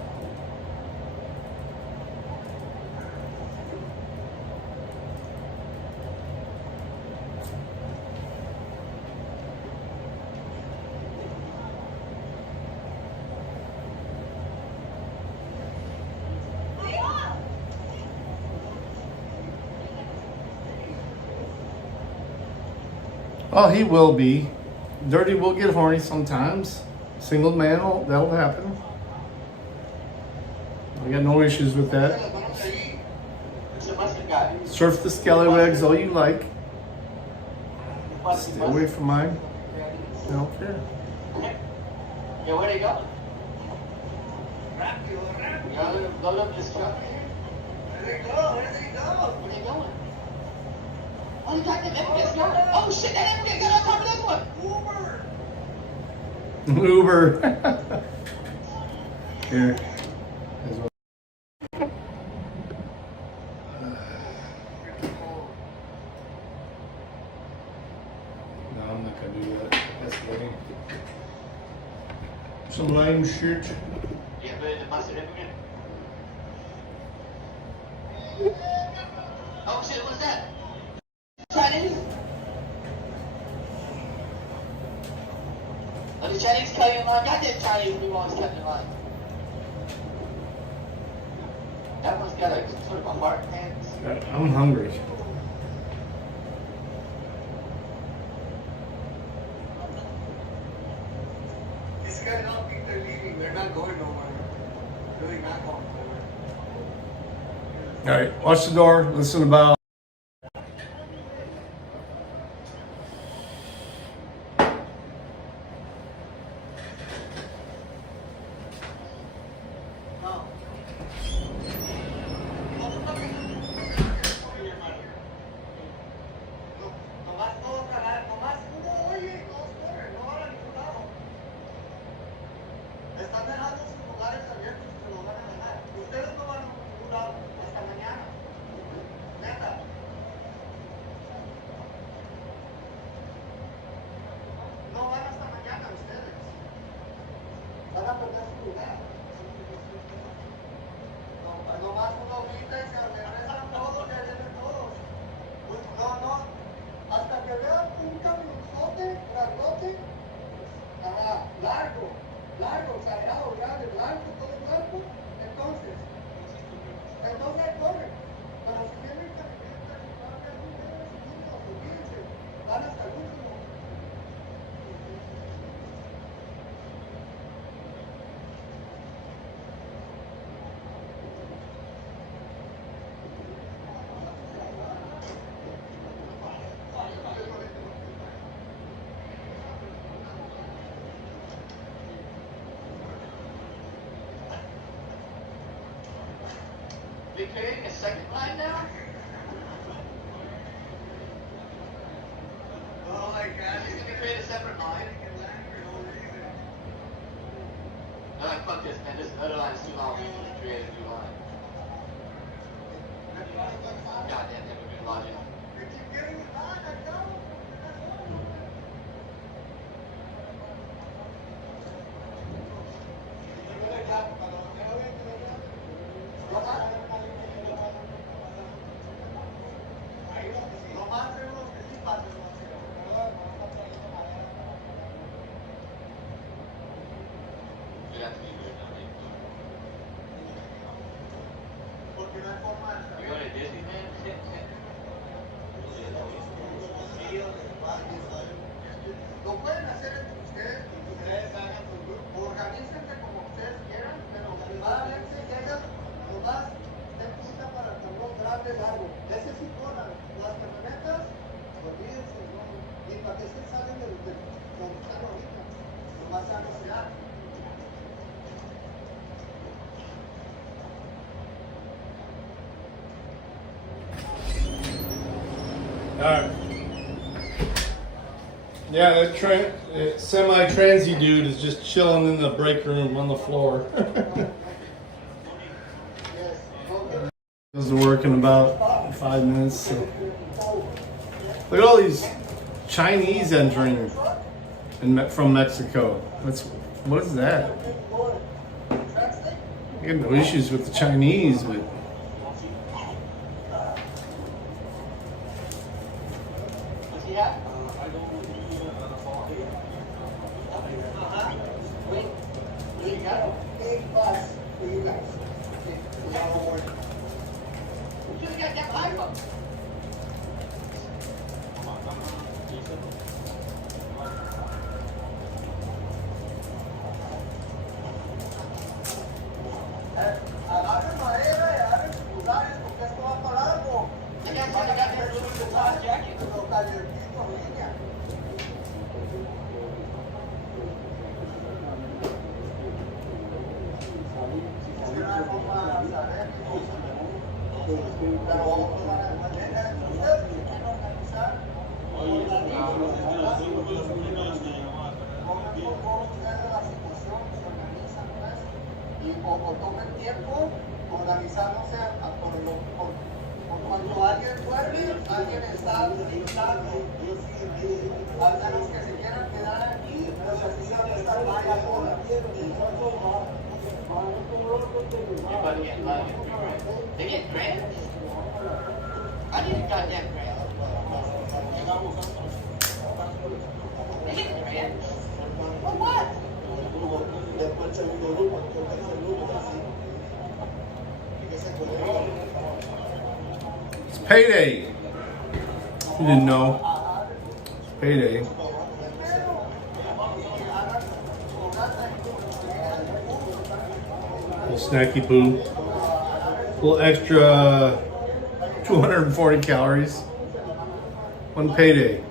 Oh, he will be. Dirty will get horny sometimes. Single man, that'll happen. I got no issues with that. Surf the scallywags all you like. Stay away from mine. I don't care. Yeah, where they going? You gotta load up this truck. Where they go? Where they go? Where they going? Oh, you got them evidence going. Oh shit, that evidence got on top of this one. Uber. Here. Here's one. No, I'm not gonna do that. That's lame. Some lame shit. Yeah, but the mustard again. Oh shit, what's that? Chinese? Are the Chinese cut you in line? Goddamn Chinese people always cut in line. That one's got a sort of a heart hands. I'm hungry. These guys don't think they're leaving. They're not going nowhere. Really not going nowhere. All right, watch the door. Listen about. Están dejando sus lugares abiertos y se los van a dejar. Ustedes no van a ningún lado hasta mañana. Neta. No van hasta mañana ustedes. Van a perder su lugar. No más una horita y se regresan todos, ya vienen todos. Pues no. Hasta que vean un camionzote, grandote, largo, exagerado, grande, blanco, todo blanco, entonces corre. Pero si vienen camionetas, creating a second line now? Oh my God, he's gonna create a separate line? I'm like, fuck this, man. This other line is too long. He's gonna create a new line. Goddamn, hypocrite logic. You go to Disney, man? Lo pueden hacer entre ustedes, ustedes hagan su grupo, organícense como ustedes quieran, pero primadamente llegan nomás de puta para el tablón grande largo. Ese sí corran, las camionetas, olvídense, no, ni para que se salen de donde están ahorita, nomás ya no se hace. Alright. Yeah, that semi-transy dude is just chilling in the break room on the floor. Goes to work in about 5 minutes. So. Look at all these Chinese entering from Mexico. What is that? I have no issues with the Chinese, but We got a big bus for you guys. Tomorrow morning. We just got that live up. Agarren madera y agarren sus lugares porque esto va para largo. Lo calientito, niña. O tomen tiempo organizándose por cuando alguien duerme, alguien está gritando. Al menos que se quieran quedar aquí, pues así se van a estar varias horas. They get grants? I need a goddamn grant. They get grants? For what? it's payday. You didn't know. It's payday. Little snacky poo. A little extra 240 calories. One payday.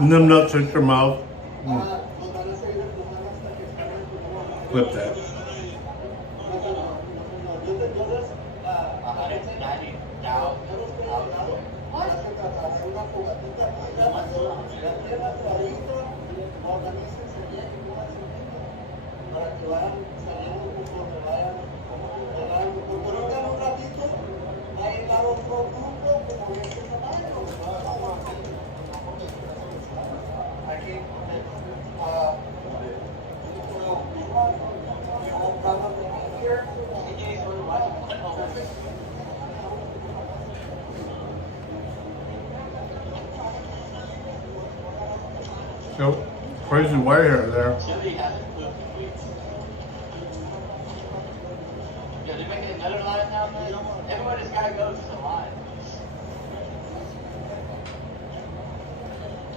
And them nuts hit your mouth. Clip that. So, crazy white hair there. Chili hasn't cooked in weeks. Yo, they're making another line now, man. Everywhere this guy goes is a line.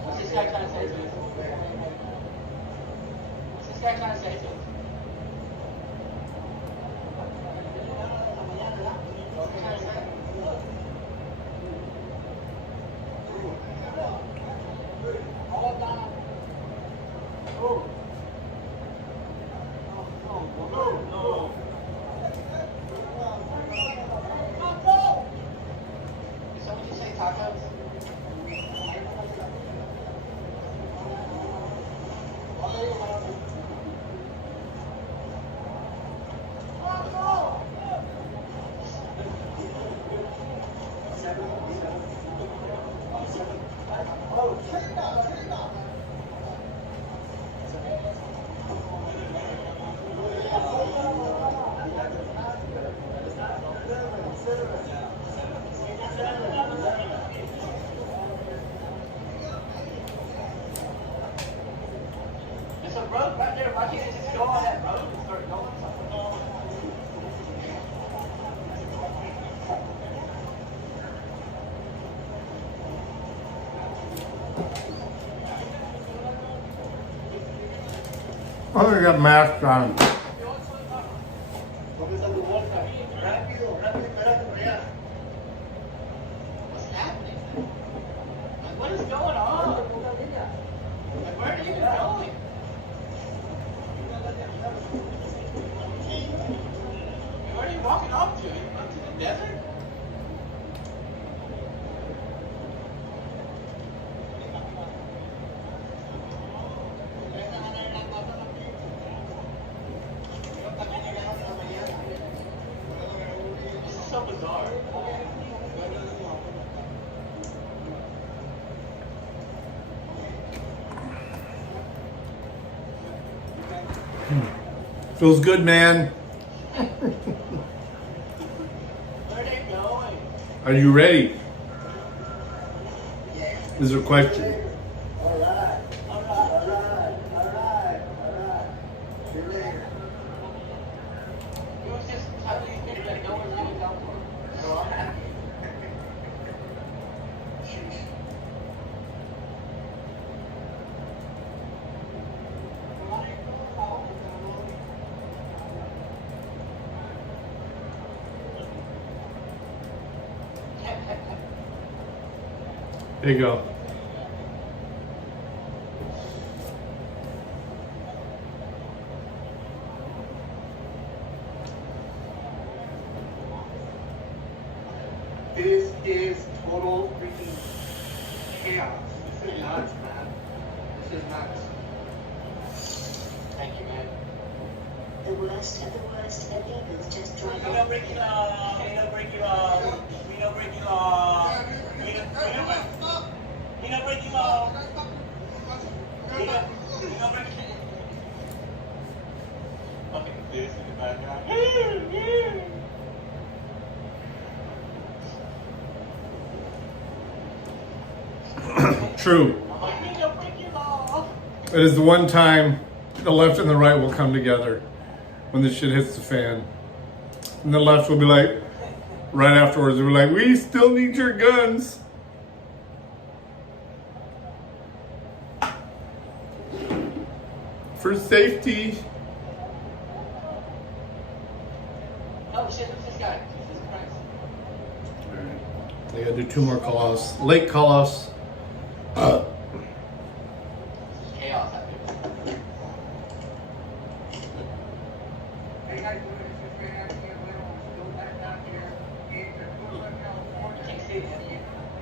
What's this guy trying to say to us? What's this guy trying to say to us? What's he trying to say? Someone just say tacos? There's a road right there. Why can't you just go on that road and start going somewhere? Oh, they got masks on. What's happening? Like, what is going on? Like, where are you going? Where are you walking off to? Are you going to the desert? This is so bizarre. Feels good, man. Where are they going? Are you ready? Is there a question? It was just totally good that no one's gonna go for it. So I'm happy. There you go. This is total freaking chaos. This is nuts, man. This is nuts. Thank you, man. The worst of the worst that Eagles just dropped. We don't break it Okay, this is the bad guy. True. It is the one time the left and the right will come together when this shit hits the fan. And the left will be like, right afterwards, they'll be like, we still need your guns. For safety. Oh shit, who's this guy? Jesus Christ. They gotta do 2 more call-offs. Late call-offs. Chaos out here. Hey guys, this is Fred Anthony Little. Still back down here in Tacoma, California.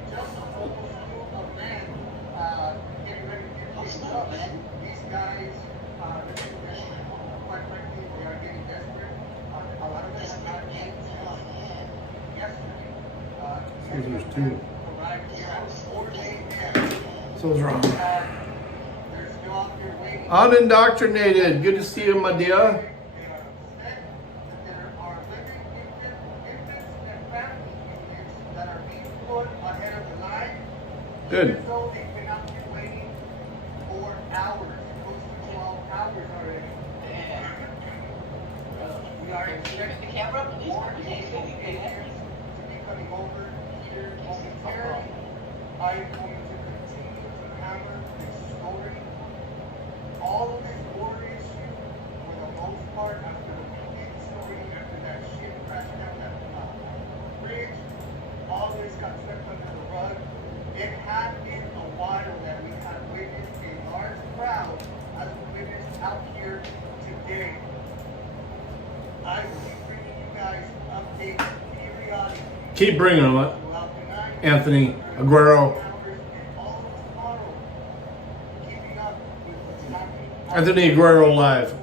Just a local school of men getting ready to get these up. These guys, quite frankly, they are getting desperate. A lot of them have not yet yesterday. There's 2. Arrived here at 4 a.m. So what's wrong? They're still out there waiting. Unindoctrinated. Good to see you, my dear. Good. Even though they've been out here waiting for hours, close to 12 hours already. We are expecting the camera up, more investigators to be coming over here momentarily. I am going to continue to hammer this story. All of this war issue, for the most part, after the weekend story, after that shit crashed down that bridge, all this got swept under the rug. It had been a while that we had witnessed a large crowd as we here today. I will be bringing you guys updates periodically. Keep bringing them up. Anthony Aguero. Anthony Aguero live.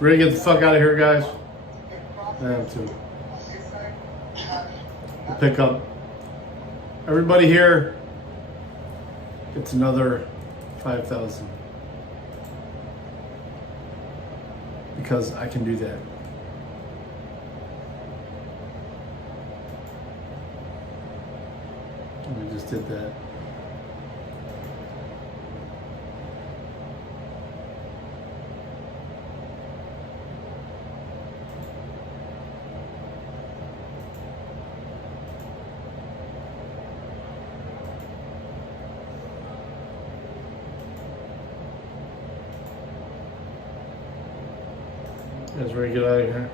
Ready to get the fuck out of here, guys? I am too. We'll pick up. Everybody here gets another 5,000. Because I can do that. We just did that. You guys ready to get out of here?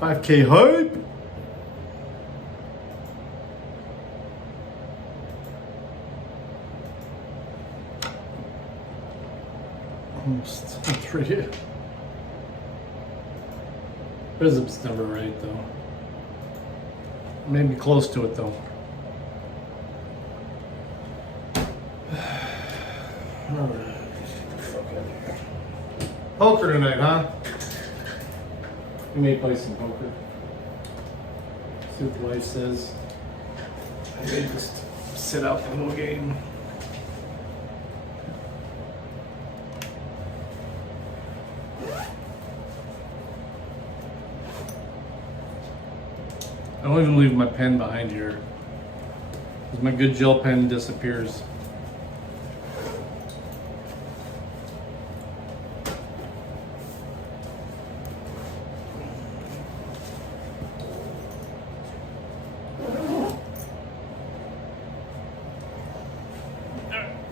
$5K hype! Almost 3. Rhythm's never right though. Maybe close to it though. Poker tonight, huh? We may play some poker. See what the wife says. I may just sit out the whole game. I don't even leave my pen behind here, because my good gel pen disappears.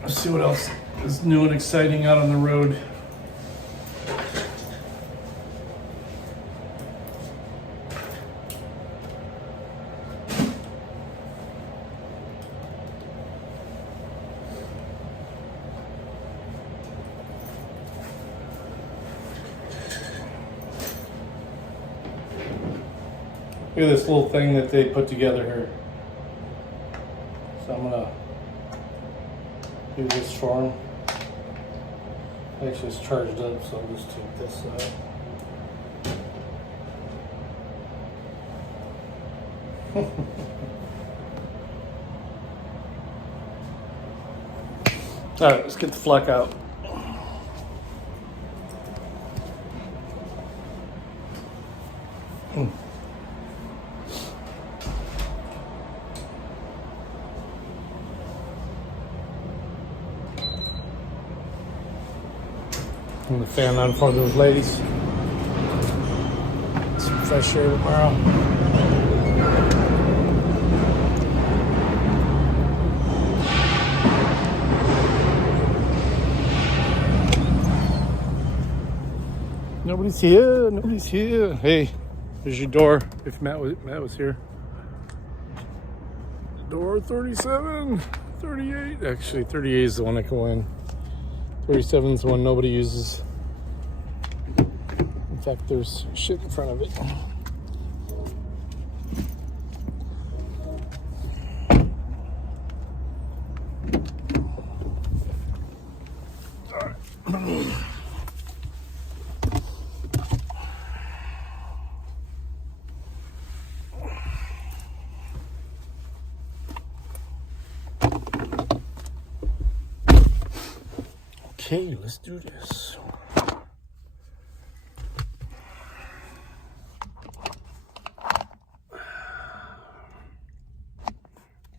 Let's see what else is new and exciting out on the road. Look at this little thing that they put together here. So I'm gonna do this for him. Actually, it's charged up, so I'll just take this out. All right, let's get the fleck out. And the fan on for those ladies. Some fresh air tomorrow. Nobody's here. Nobody's here. Hey, there's your door. If Matt was here. Door 37, 38. Actually, 38 is the one that go in. 37 is the one nobody uses. In fact, there's shit in front of it. Okay, let's do this.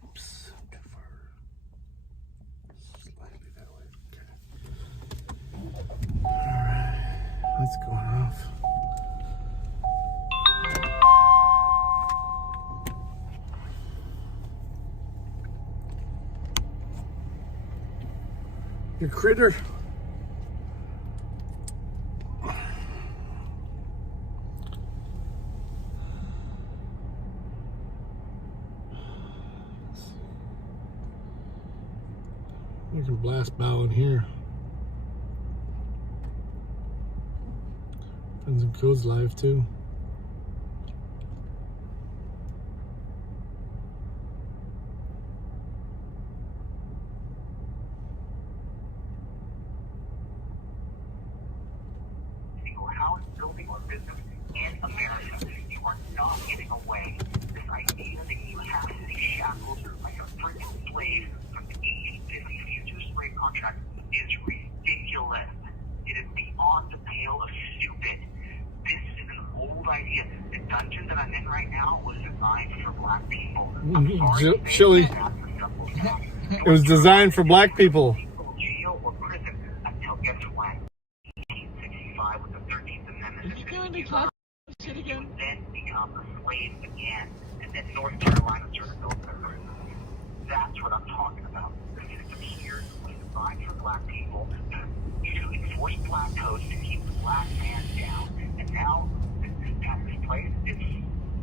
Oops, too far. You critter. You can blast bow in here. Friends and Codes live too. House, building, or business in America. You are not getting away. This idea that you have to be shackled like a freaking slave from the 1850 future slave contract is ridiculous. It is beyond the pale of stupid. This is an old idea. The dungeon that I'm in right now was designed for black people. I'm sorry to say Chili. that, that's the simple fact. It was designed for black people. Jail or prison until guess when? 1865 with the 13th Amendment. Is he doing the class shit again? Then become a slave again, and then North Carolina started building their prison. That's what I'm talking about. The system here was designed for black people to enforce black codes to keep the black man down. And now this place is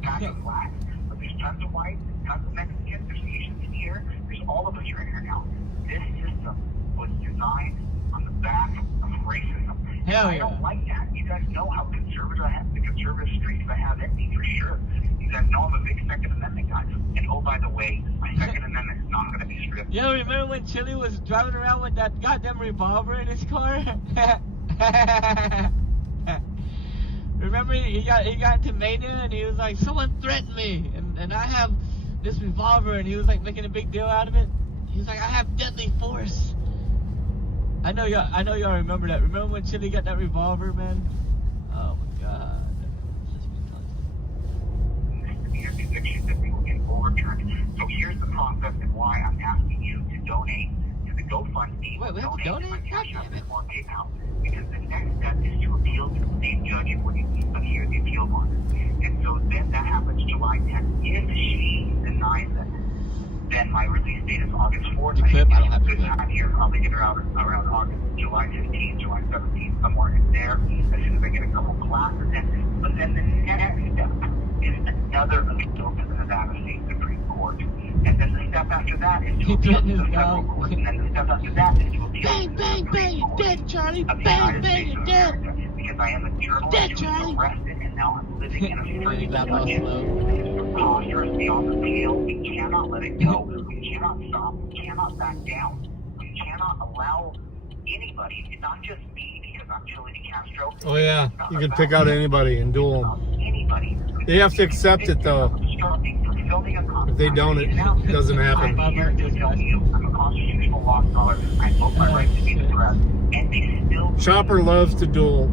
back to black, but there's tons of white, tons of Mexicans, there's Asians in here, there's all of us are in here now. This system was designed on the back of racism. Hell I don't like that. You guys know how conservative I have, the conservative streaks I have in me for sure. You guys know I'm a big Second Amendment guy. And oh, by the way, my Second Amendment is not going to be stripped. Yo, remember when Chili was driving around with that goddamn revolver in his car? Remember he got into mania and he was like, someone threatened me and I have this revolver, and he was like making a big deal out of it. He was like, I have deadly force. I know y'all remember that. Remember when Chili got that revolver, man? Oh my god. Your convictions that we will get overturned. So here's the process and why I'm asking you to donate to the GoFundMe. Wait, we have to donate? My Cash App or PayPal. Because the next step is to appeal to the state judge when you hear the appeal on it. And so then that happens July 10th. If she denies it, then my release date is August 4th. I think a good time here. I'll make it around August, July 15th, July 17th, somewhere in there. As soon as I get a couple classes in. But then the next step is another appeal to the Nevada State Supreme Court. And then the step after that is to appeal to the federal court. And then the step after that is to appeal to the Supreme Court. Dead, Charlie. Of the United States of America. Because I am a journalist who was arrested and now I'm living in a freaking dungeon. This is preposterous beyond the pale. We cannot let it go. We cannot stop. We cannot back down. We cannot allow anybody, not just me because I'm Chili Castro. Oh yeah, you can pick out anybody and duel them. Anybody. They have to accept it though. If they don't, it doesn't happen. I'm here to tell you, I'm a constitutional law scholar. I invoke my right to be the press, and they still. Chopper loves to duel.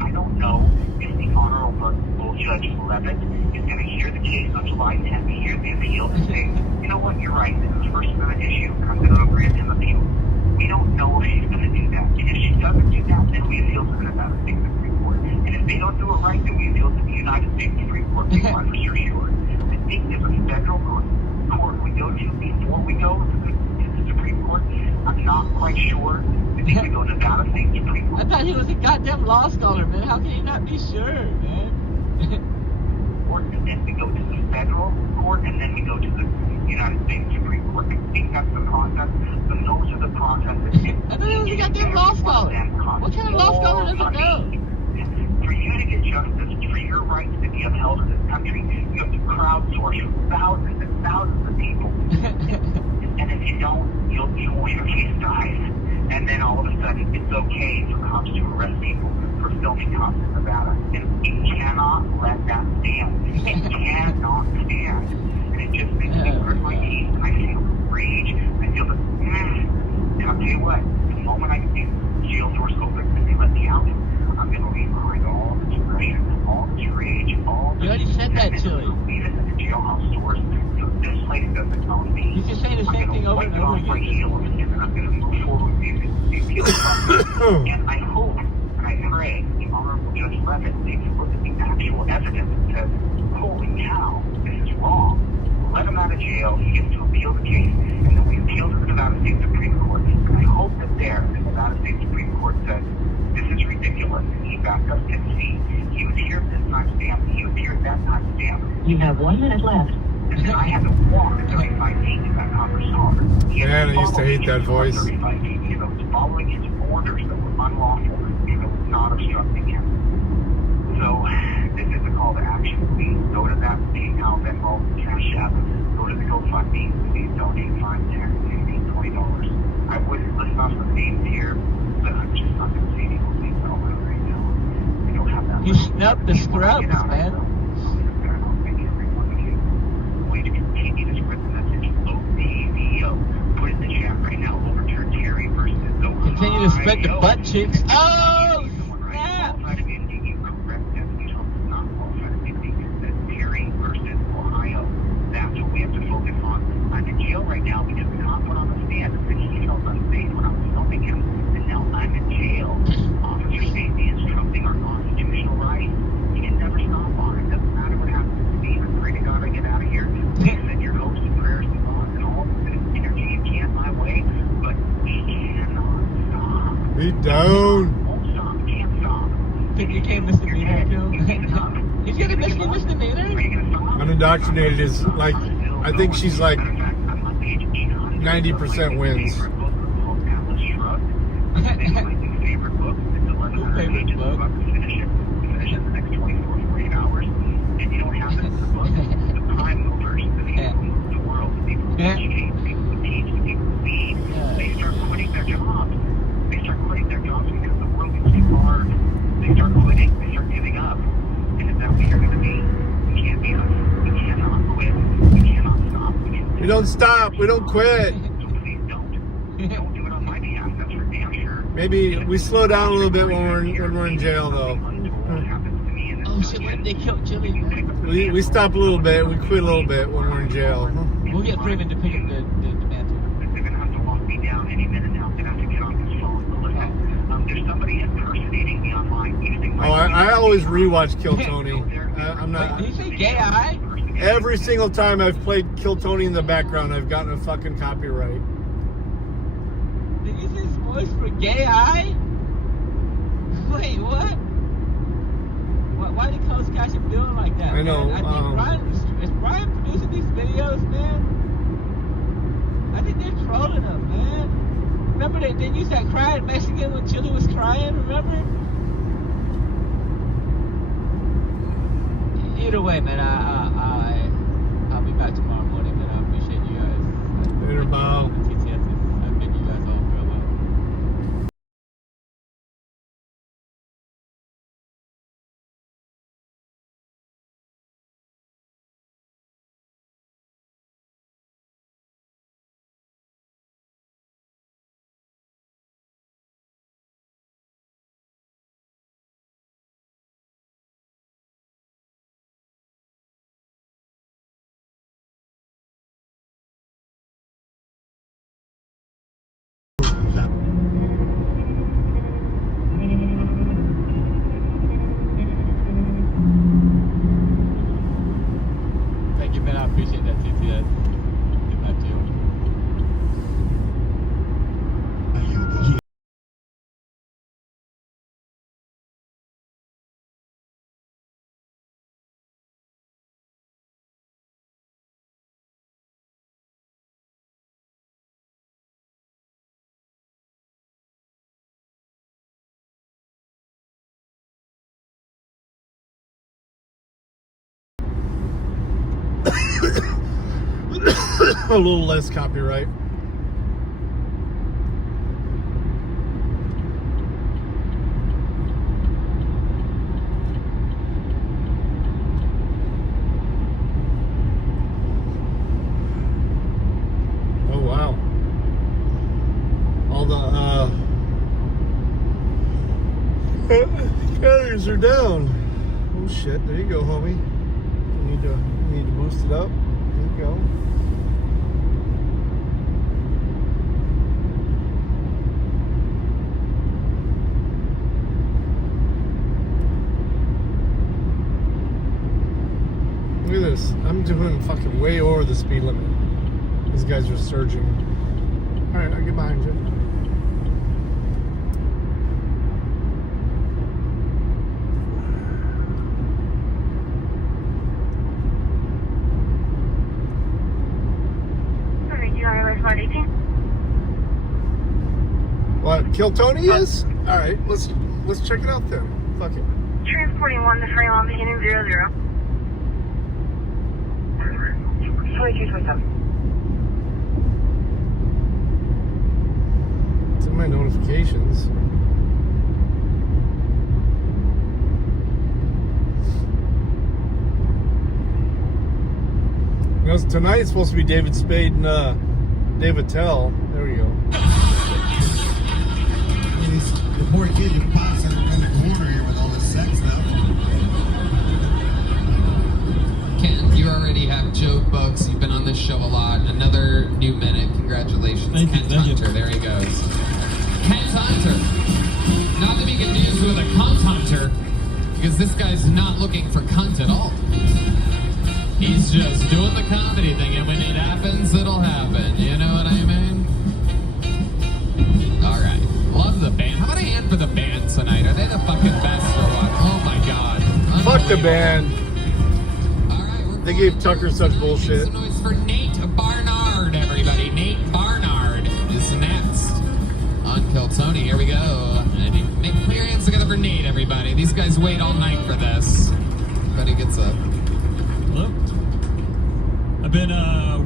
I don't know if the Honorable Judge Levitt is going to hear the case on July 10th, hear the appeal, and say, you know what, you're right, this is First Amendment issue, and I'm going to grant him appeal. We don't know if she's going to do that. And if she doesn't do that, then we appeal to the Nevada State Supreme Court. And if they don't do it right, then we appeal to the United States Supreme Court. They want for sure. I think there's a federal court we go to before we go to the Supreme Court. I'm not quite sure. I think we go to Nevada State Supreme Court. I thought he was a goddamn law scholar, man. How can you not be sure, man? And then we go to the federal court, and then we go to the United States Supreme Court. I think that's the process, but those are the processes. I thought he was a goddamn law scholar. What kind of law scholar doesn't know? For you to get justice, for your rights to be upheld in this country, you have to crowdsource thousands and thousands of people. And if you don't, your case dies. And then all of a sudden, it's okay for cops to arrest people for filming cops in Nevada. And we cannot let that stand. It cannot stand. And it just makes me grit my teeth. And I feel rage. I feel the And I'll tell you what, the moment I see jail doors open and they let me out, I'm going to leave behind all this aggression, all this rage, all this. You already said that, Chili. Leave it in the jailhouse doors. So this place doesn't own me. He's just saying the same thing over and over again. And I'm going to move forward with the appeal process. And I hope and I pray the Honorable Judge Levitt takes a look at the actual evidence and says, holy cow, this is wrong. Let him out of jail. He gets to appeal the case. And then we appeal to the Nevada State Supreme Court. see. He was here at this timestamp. He was here at that timestamp. You have 1 minute left. And then I had to walk 35 feet to that copper saw. Man, I used to hate that voice. 35 feet, you know, following his orders that were unlawful, you know, not obstructing him. So, this is a call to action. Please go to that PayPal, Venmo, Cash App. Go to the GoFundMe. Please donate $5, $10, $15, $20. I would list off some names here, but I'm just not going to say any of those names out loud right now. We don't have that. You snubbed the scrubs, man. Going to continue to spread the message. OPVO. Put in the chat right now. Overturn Terry versus Ohio. Continue to spread the butt cheeks. Oh, snap! Terry versus Ohio. That's what we have to focus on. I'm in jail right now because the cop went on the stand and said he felt unsafe when I was filming him, and now I'm in jail. Officer safety is trumping our constitutional rights. You can never stop on it. Doesn't matter what happens to me. I pray to God I get out of here. Please send your hopes and prayers and thoughts and all the energy you can my way, but we cannot stop. Be down. Won't stop. Can't stop. Think you can't misdemeanor kill? He's gonna misdemeanor? Unindoctrinated is like, I think she's like 90% wins. Favorite book? Finish it in the next 24, 48 hours. And you don't have it in the book. The prime movers, the people who move the world, the people who educate, the people who teach, the people who lead, they start quitting their jobs. They start quitting their jobs because the world gets too hard. They start quitting. They start giving up. And is that what you're going to be? We can't be us. We cannot quit. We cannot stop. We don't stop. We don't quit. So please don't. Don't do it on my behalf. That's for damn sure. Maybe we slow down a little bit when we're in jail, though. Oh shit! What if they killed Jimmy? We stop a little bit. We quit a little bit when we're in jail. We'll get Freeman to pick up the mantle. They're going to have to lock me down any minute now. They're going to have to get on this phone. But listen, there's somebody impersonating me online using my... Oh, I always rewatch Kill Tony. I'm not... Did you say gay eye? Every single time I've played Kill Tony in the background, I've gotten a fucking copyright. Did you use his voice for gay eye? Wait, what? Why the Coast guys are doing like that? I know. Man? I think is Brian producing these videos, man? I think they're trolling him, man. Remember they used that crying Mexican when Chili was crying, remember? Either way, man, I'll be back tomorrow morning, man. I appreciate you guys. Later, Bob. I think you guys all real well. Thank you, man. I appreciate that, TTS. Get back to you. A little less copyright. Oh wow. All the carriers are down. Oh shit, there you go, homie. You need to boost it up. There you go. Look at this. I'm doing fucking way over the speed limit. These guys are surging. Alright, I'll get behind you. card 18. What? Kill Tony is? All right, let's check it out then. Fuck it. Transporting 1 to frame on beginning 00. 2227. It's in my notifications. You know, tonight it's supposed to be David Spade and David Tell. There we go. The poor kid just pops in the corner here with all this sex stuff. Ken, you already have joke books. You've been on this show a lot. Another new minute. Congratulations. Kent Hunter. There he goes. Kent Hunter. Not to be confused with a cunt hunter, because this guy's not looking for cunt at all. He's just doing the comedy thing, and when it happens, it'll happen. You know what I mean? All right. Love the band. How about a hand for the band tonight? Are they the fucking best or what? Oh my god. Fuck the band. They gave Tucker such bullshit. Make some noise for Nate Barnard, everybody. Nate Barnard is next on Kill Tony. Here we go. And put your hands together for Nate, everybody. These guys wait all night for this. Everybody gets a... Hello? I've been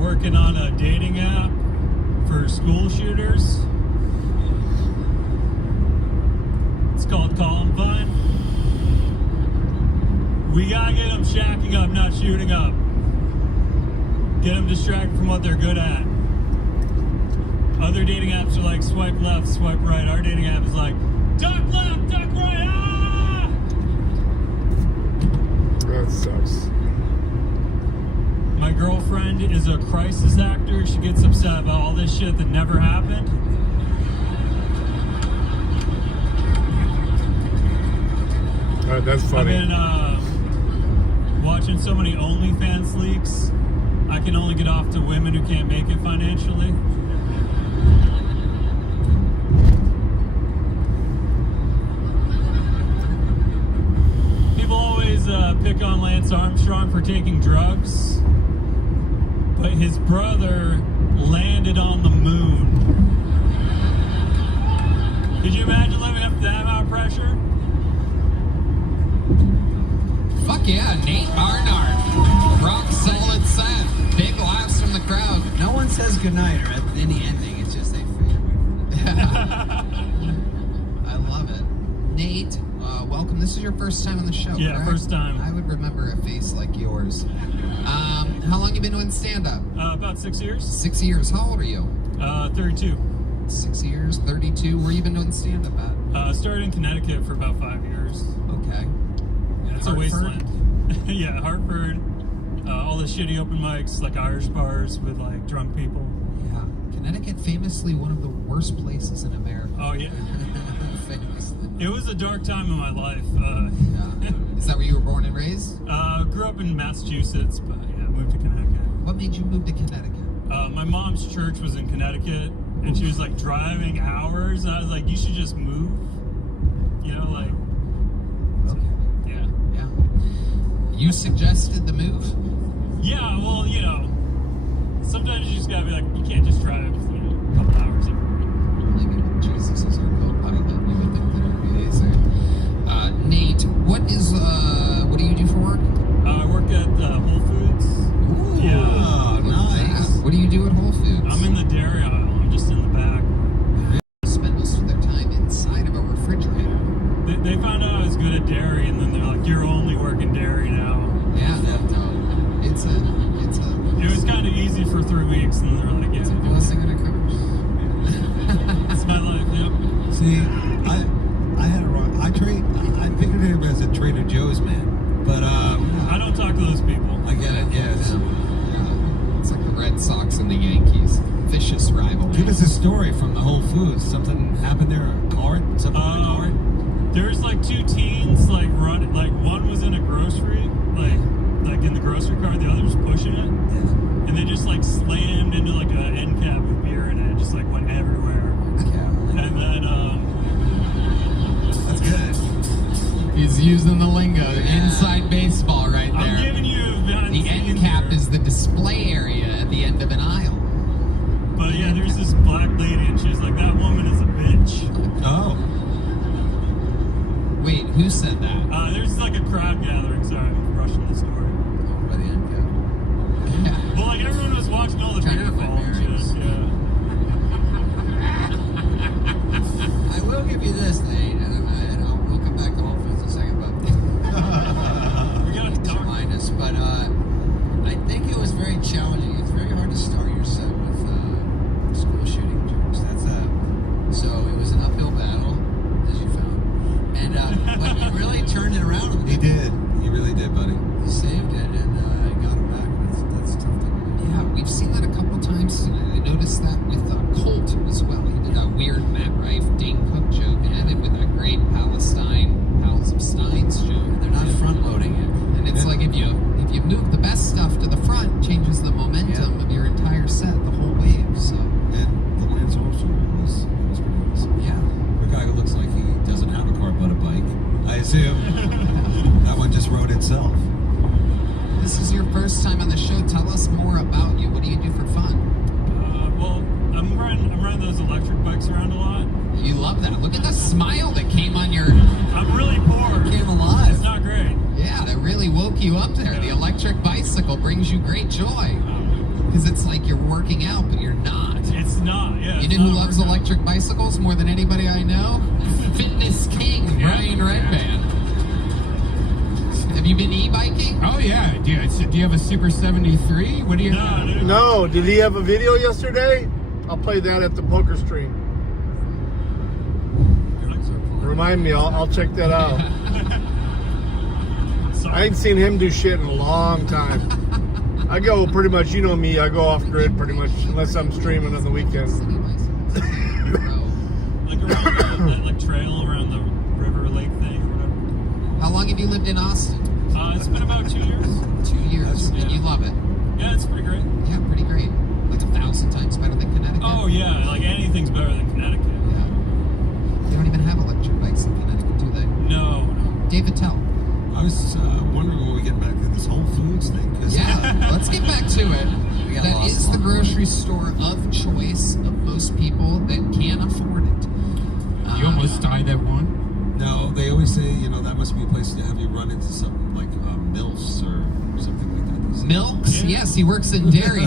working on a dating app for school shooters. It's called Columbine. We gotta get them shacking up, not shooting up. Get them distracted from what they're good at. Other dating apps are like swipe left, swipe right. Our dating app is like duck left, duck right. Ah! That sucks. My girlfriend is a crisis actor. She gets upset about all this shit that never happened. That's funny. I've been watching so many OnlyFans leaks. I can only get off to women who can't make it financially. People always pick on Lance Armstrong for taking drugs, but his brother landed on the moon. Could you imagine living up to that amount of pressure? Fuck yeah, Nate Barnard. Rock solid set. Big laughs from the crowd. No one says goodnight or at any ending. It's just they fade away. I love it. Nate, welcome. This is your first time on the show, Yeah, correct? first time. I would remember a face like yours. How long you been doing stand-up? About 6 years. 6 years. How old are you? 32. 6 years, 32. Where you been doing stand-up at? Started in Connecticut for about 5 years. Okay. It's a wasteland. Yeah, Hartford. All the shitty open mics, like Irish bars with like drunk people. Yeah, Connecticut famously one of the worst places in America. Oh yeah. Famously. It was a dark time in my life. Yeah. Is that where you were born and raised? Grew up in Massachusetts, but yeah, moved to Connecticut. What made you move to Connecticut? My mom's church was in Connecticut, and she was like driving hours, and I was like, you should just move. You know, like. Yeah. Yeah. You suggested the move? Yeah, well, you know, sometimes you just gotta be like, you can't just drive, you know, a couple hours every Like, Jesus is our co-pilot. You would think that it would be easier. Nate, what do you do for work? I work at Whole Foods. Ooh, yeah. Nice. What do you do at Whole Foods? I'm in the dairy aisle. I'm just in the back. Spend most of their time inside of a refrigerator. They found out I was good at dairy, and then they're like, you're only working dairy now. Yeah, it's a. It was kind of easy for 3 weeks, and then they're like, yeah. It's a blessing and a curse. It's my life, yep. See, I had a wrong. I figured him as a Trader Joe's man, but I don't talk to those people. I get it. Yes. Yeah. It's like the Red Sox and the Yankees. Vicious rivalry. Give us a story from the Whole Foods. Something happened there. A cart. Something on a cart. There was like two teens like running. Like one was in a grocery, like in the grocery cart. The other was pushing it, and they just like slammed into like an end cap with beer in it. Just like went everywhere. And then that's good. He's using the lingo. Inside baseball right there. I'm giving you the end cap is the display area at the end of an aisle. But yeah, There's like a crowd gathering. Sorry, I'm rushing the story. Over by the end cap. Well, like everyone was watching all the beer fall and shit. Yeah. I will give you this, Nate, and we'll come back to Whole Foods in a second, but We got to talk. remind us. But I think it was very challenging. It's very hard to start your set with school shooting jokes. So it was an uphill battle, as you found, and but you really turned it around. He did. He really did, buddy. You saved it and got it back. That's tough to do. Yeah, we've seen that a couple times tonight. I noticed that with Colt as well. He did a weird Matt Rife, Dane Cook joke, and ended with a great Palestine, Pals of Steins joke. They're not front loading it, and it's like if you move the best stuff to the front, changes the momentum of your entire set, the whole wave. So And the Lance Armstrong was pretty awesome. yeah, The guy who looks like he doesn't have a car but a bike. I assume that one just rode itself. this is your first time on the show. Tell us more about you. What do you do for fun? Well, I'm riding those electric bikes around a lot. You love that. Look at the smile that came on your. I'm really poor. Came alive. It's not great. Yeah, that really woke you up there. The electric bicycle brings you great joy. Because it's like you're working out, but you're not. It's not, yeah. You know who loves electric bicycles more than anybody I know? Fitness king, Brian Redband. Have you been e-biking? Oh, yeah. Do you have a Super 73? What do you have? dude. No, did he have a video yesterday? I'll play that at the poker stream. Remind me, I'll check that out. I ain't seen him do shit in a long time. I go pretty much, you know me, I go off grid pretty much, unless I'm streaming on the weekends. Like around that like trail around the river lake thing or whatever. How long have you lived in Austin? It's been about 2 years. 2 years, and you love it. Yeah, it's pretty great. Yeah, pretty great. Like 1,000 times better than Connecticut. Oh yeah, like anything's better than Connecticut. Yeah. They don't even have electric bikes in Connecticut, do they? No. David, tell. I was wondering when we get back to this Whole Foods thing. Yeah, let's get back to it. We got That lost is the along the way. grocery store of choice of most people that can afford it. You almost died at one? No, they always say, that must be a place to have you run into something like MILFs or something like that. Milks? Yeah. Yes, he works in dairy.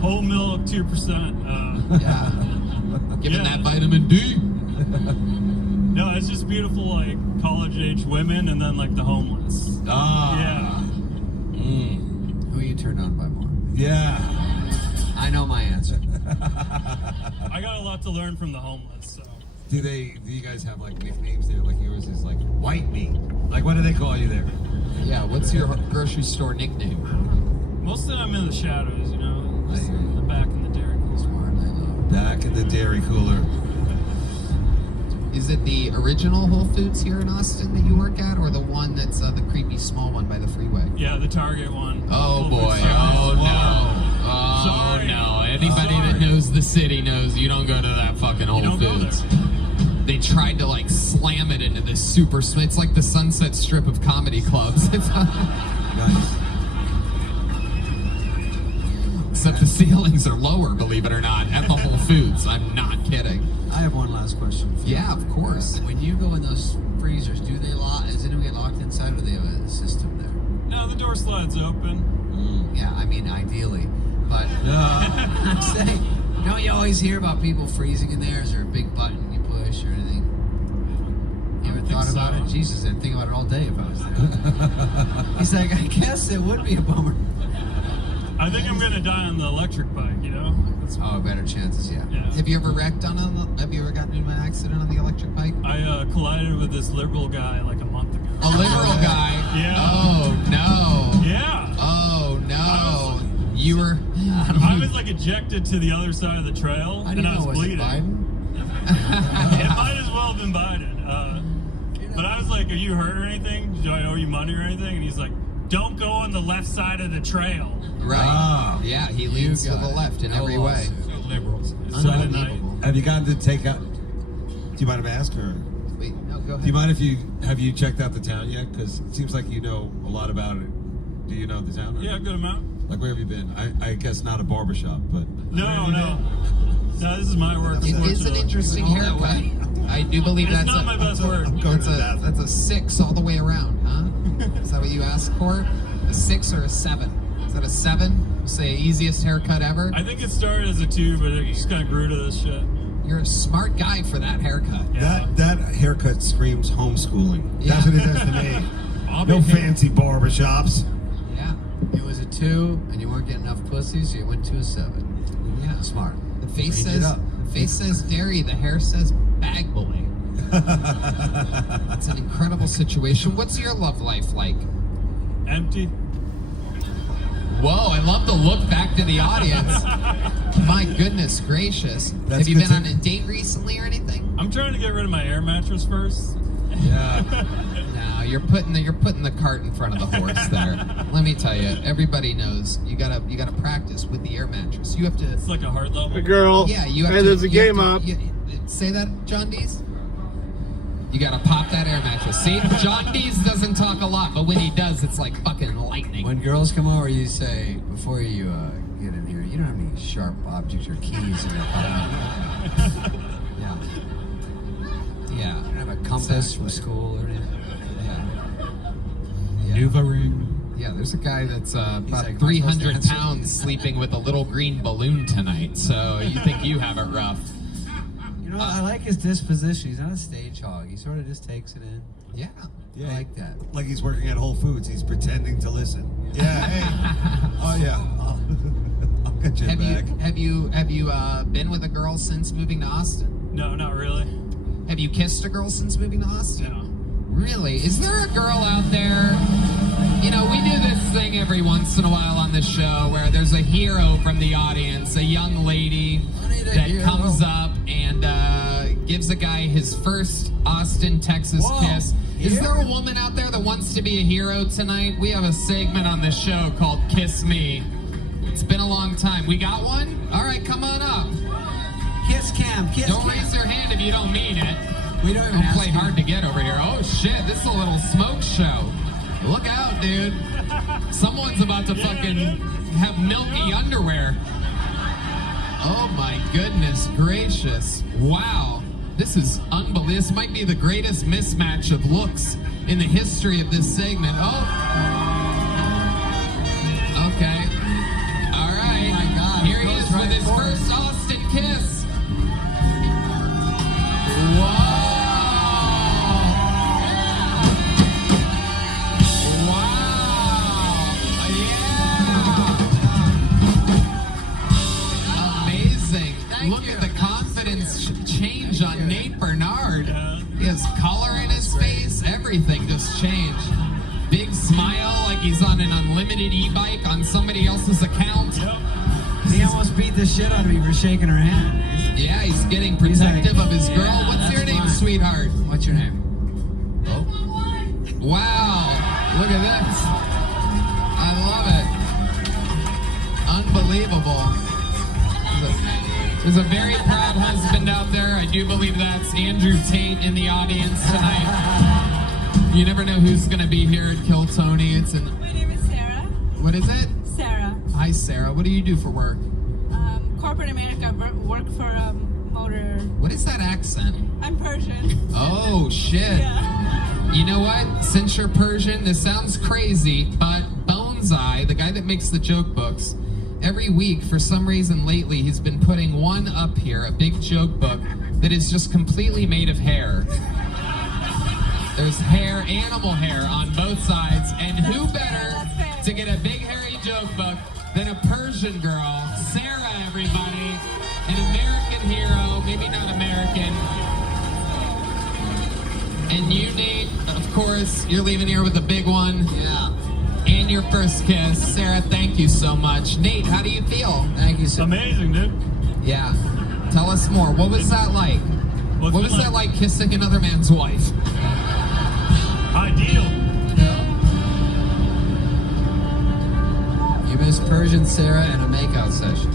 Whole milk, 2%. Yeah. Given that vitamin D. No, it's just beautiful, like college-age women, and then like the homeless. Yeah. Who are you turned on by more? Yeah. I know my answer. I got a lot to learn from the homeless. So. Do you guys have like nicknames there? Like yours is like white meat. Like what do they call you there? Yeah, what's your grocery store nickname? Most of the time I'm in the shadows, just in the back in the dairy cooler. Back in the dairy cooler. Is it the original Whole Foods here in Austin that you work at, or the one that's the creepy small one by the freeway? Yeah, the Target one. Oh boy! Oh no! Oh no! Anybody that knows the city knows you don't go to that fucking Whole Foods. They tried to like slam it into this super. It's like the Sunset Strip of comedy clubs. It's Nice. Except the ceilings are lower, believe it or not, at the Whole Foods. I'm not kidding. I have one last question for you. Yeah, of course. When you go in those freezers, do they is anyone get locked inside, or do they have a system there? No, the door slides open. Yeah, I mean, ideally. But I'm saying, don't you always hear about people freezing in there? Is there a big button you push or anything? You ever thought about it? Jesus, I'd think about it all day if I was there. He's like, I guess it would be a bummer. I think I'm gonna die on the electric bike. That's better chances, yeah. Have you ever wrecked have you ever gotten into an accident on the electric bike? I collided with this liberal guy like a month ago. A liberal guy? Yeah. Oh no. Yeah. Oh no. You were. I was like ejected to the other side of the trail, and I was bleeding. It might as well have been Biden. But I was like, "Are you hurt or anything? Do I owe you money or anything?" And he's like, "Don't go on the left side of the trail." Right. Yeah, he leans to the left in every way. Liberals. So have you gotten to take out? Do you mind if I ask her? Wait, no, go ahead. Do you mind if have you checked out the town yet? Because it seems like you know a lot about it. Do you know the town? Yeah, good amount. Like where have you been? I guess not a barbershop, but No, this is my work. It is an interesting haircut. I do believe It's that's not my best work. That's a 6 all the way around, huh? Is that what you asked for? A 6 or a 7? Is that a 7? Say easiest haircut ever? I think it started as a 2, but it just kind of grew to this shit. You're a smart guy for that haircut. Yeah. That haircut screams homeschooling. Yeah. That's what it does to me. No fancy barbershops. Yeah. It was a 2, and you weren't getting enough pussy, so you went to a 7. Yeah. Smart. The face Change it says up. dairy, the hair says bag boy. It's an incredible situation. What's your love life like? Empty. Whoa, I love the look back to the audience. My goodness gracious. That's Have you good been on to- a date recently or anything? I'm trying to get rid of my air mattress first. Yeah. No, you're putting the cart in front of the horse there. Let me tell you, everybody knows you gotta practice with the air mattress. You have to. It's like a hard level. A girl. Yeah, you have Hey, to. there's a you have game to- up. say that, John Dees? You gotta pop that air mattress. See, John Dees doesn't talk a lot, but when he does, it's like fucking lightning. When girls come over, you say, before you get in here, you don't have any sharp objects or keys in your pocket. Yeah. Yeah. You don't have a compass from school or anything. Yeah. Nuva ring. Yeah, there's a guy that's about like, 300 pounds sleeping with a little green balloon tonight, so you think you have it rough. You know, I like his disposition. He's not a stage hog. He sort of just takes it in. Yeah. I like that. Like he's working at Whole Foods. He's pretending to listen. Yeah, hey. Oh, yeah. I'll get you back. Have you been with a girl since moving to Austin? No, not really. Have you kissed a girl since moving to Austin? No. Really? Is there a girl out there? You know, we do this thing every once in a while on the show where there's a hero from the audience, a young lady that comes up and gives a guy his first Austin, Texas kiss. Is there a woman out there that wants to be a hero tonight? We have a segment on the show called Kiss Me. It's been a long time. We got one? All right, come on up. Kiss cam. Kiss Don't cam. raise your hand if you don't mean it. We don't even play hard to get over here. Oh shit, this is a little smoke show. Look out, dude. Someone's about to fucking have milky underwear. Oh my goodness gracious. Wow. This is unbelievable. This might be the greatest mismatch of looks in the history of this segment. Oh. Okay. All right. Oh my God. Here he is with his first Austin kiss. Whoa. Look at the confidence change on Nate Bernard. He has color in his face. Everything just changed. Big smile like he's on an unlimited e-bike on somebody else's account. He almost beat the shit out of me for shaking her hand. Yeah, he's getting protective of his girl. Yeah, What's your that's name, fine. sweetheart? What's your name? Oh. Wow. Look at this. I love it. Unbelievable. There's a very proud husband out there. I do believe that's Andrew Tate in the audience tonight. You never know who's going to be here at Kill Tony. It's an. My name is Sarah. What is it? Sarah. Hi, Sarah. What do you do for work? Corporate America, work for motor. What is that accent? I'm Persian. Oh, shit. Yeah. You know what? Since you're Persian, this sounds crazy, but Boneseye, the guy that makes the joke books, every week, for some reason lately, he's been putting one up here, a big joke book, that is just completely made of hair. There's hair, animal hair on both sides, and who better to get a big hairy joke book than a Persian girl? Sarah, everybody. An American hero, maybe not American. And you, Nate, of course, you're leaving here with a big one. Yeah. And your first kiss. Sarah, thank you so much. Nate, how do you feel? Thank you so much. Amazing, dude. Yeah. Tell us more. What was that like? What was that like kissing another man's wife? Ideal. You missed Persian Sarah and a makeout session.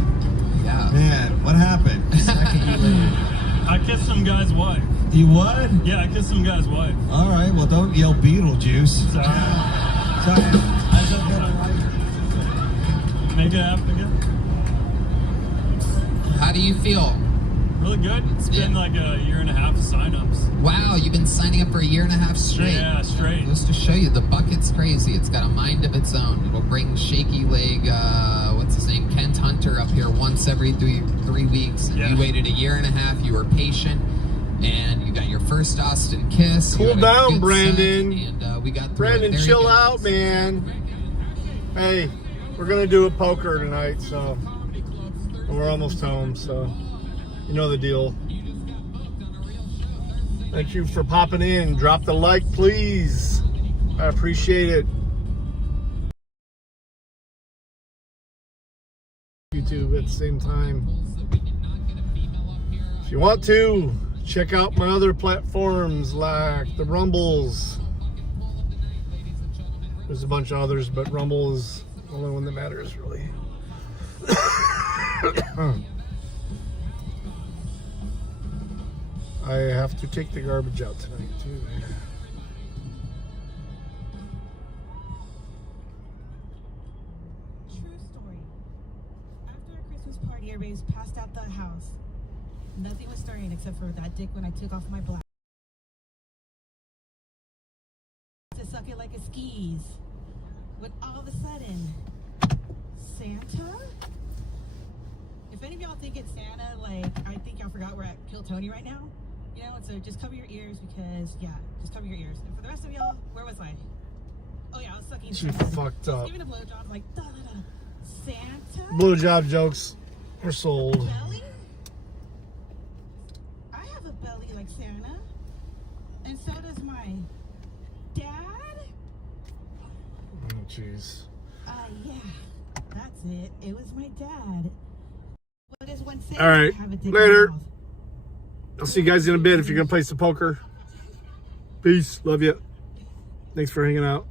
Yeah. Man, what happened? Second you leave. I kissed some guy's wife. You what? Yeah, I kissed some guy's wife. All right, well, don't yell Beetlejuice. Sorry. Make it happen again. How do you feel? Really good. It's been like a year and a half of sign-ups. Wow, you've been signing up for a year and a half straight. Yeah, straight. Just to show you, the bucket's crazy. It's got a mind of its own. It'll bring shaky leg, what's his name, Kent Hunter up here once every 3 weeks. And you waited a year and a half. You were patient, and you got your first Austin kiss. Cool down, Brandon. And we got Brandon, chill out, man. Hey, we're gonna do a poker tonight, so we're almost home, so you know the deal. Thank you for popping in. Drop the like, please. I appreciate it. YouTube at the same time. If you want to, check out my other platforms like the Rumbles. There's a bunch of others, but Rumble is the only one that matters, really. I have to take the garbage out tonight, too. True story. After a Christmas party, everybody was passed out the house. Nothing was stirring except for that dick when I took off my black. To suck it like a skis. When all of a sudden, Santa? If any of y'all think it's Santa, like, I think y'all forgot we're at Kill Tony right now. You know, so just cover your ears because, yeah, just cover your ears. And for the rest of y'all, where was I? Oh, yeah, I was sucking. She fucked up. Giving a blowjob, like, da da da. Santa? Blowjob jokes are sold. Belly? I have a belly like Santa. And so does my dad. Oh, jeez. Yeah, that's it. It was my dad. What does one say? All right, Have a dick in later. the mouth? I'll see you guys in a bit if you're going to play some poker. Peace. Love you. Thanks for hanging out.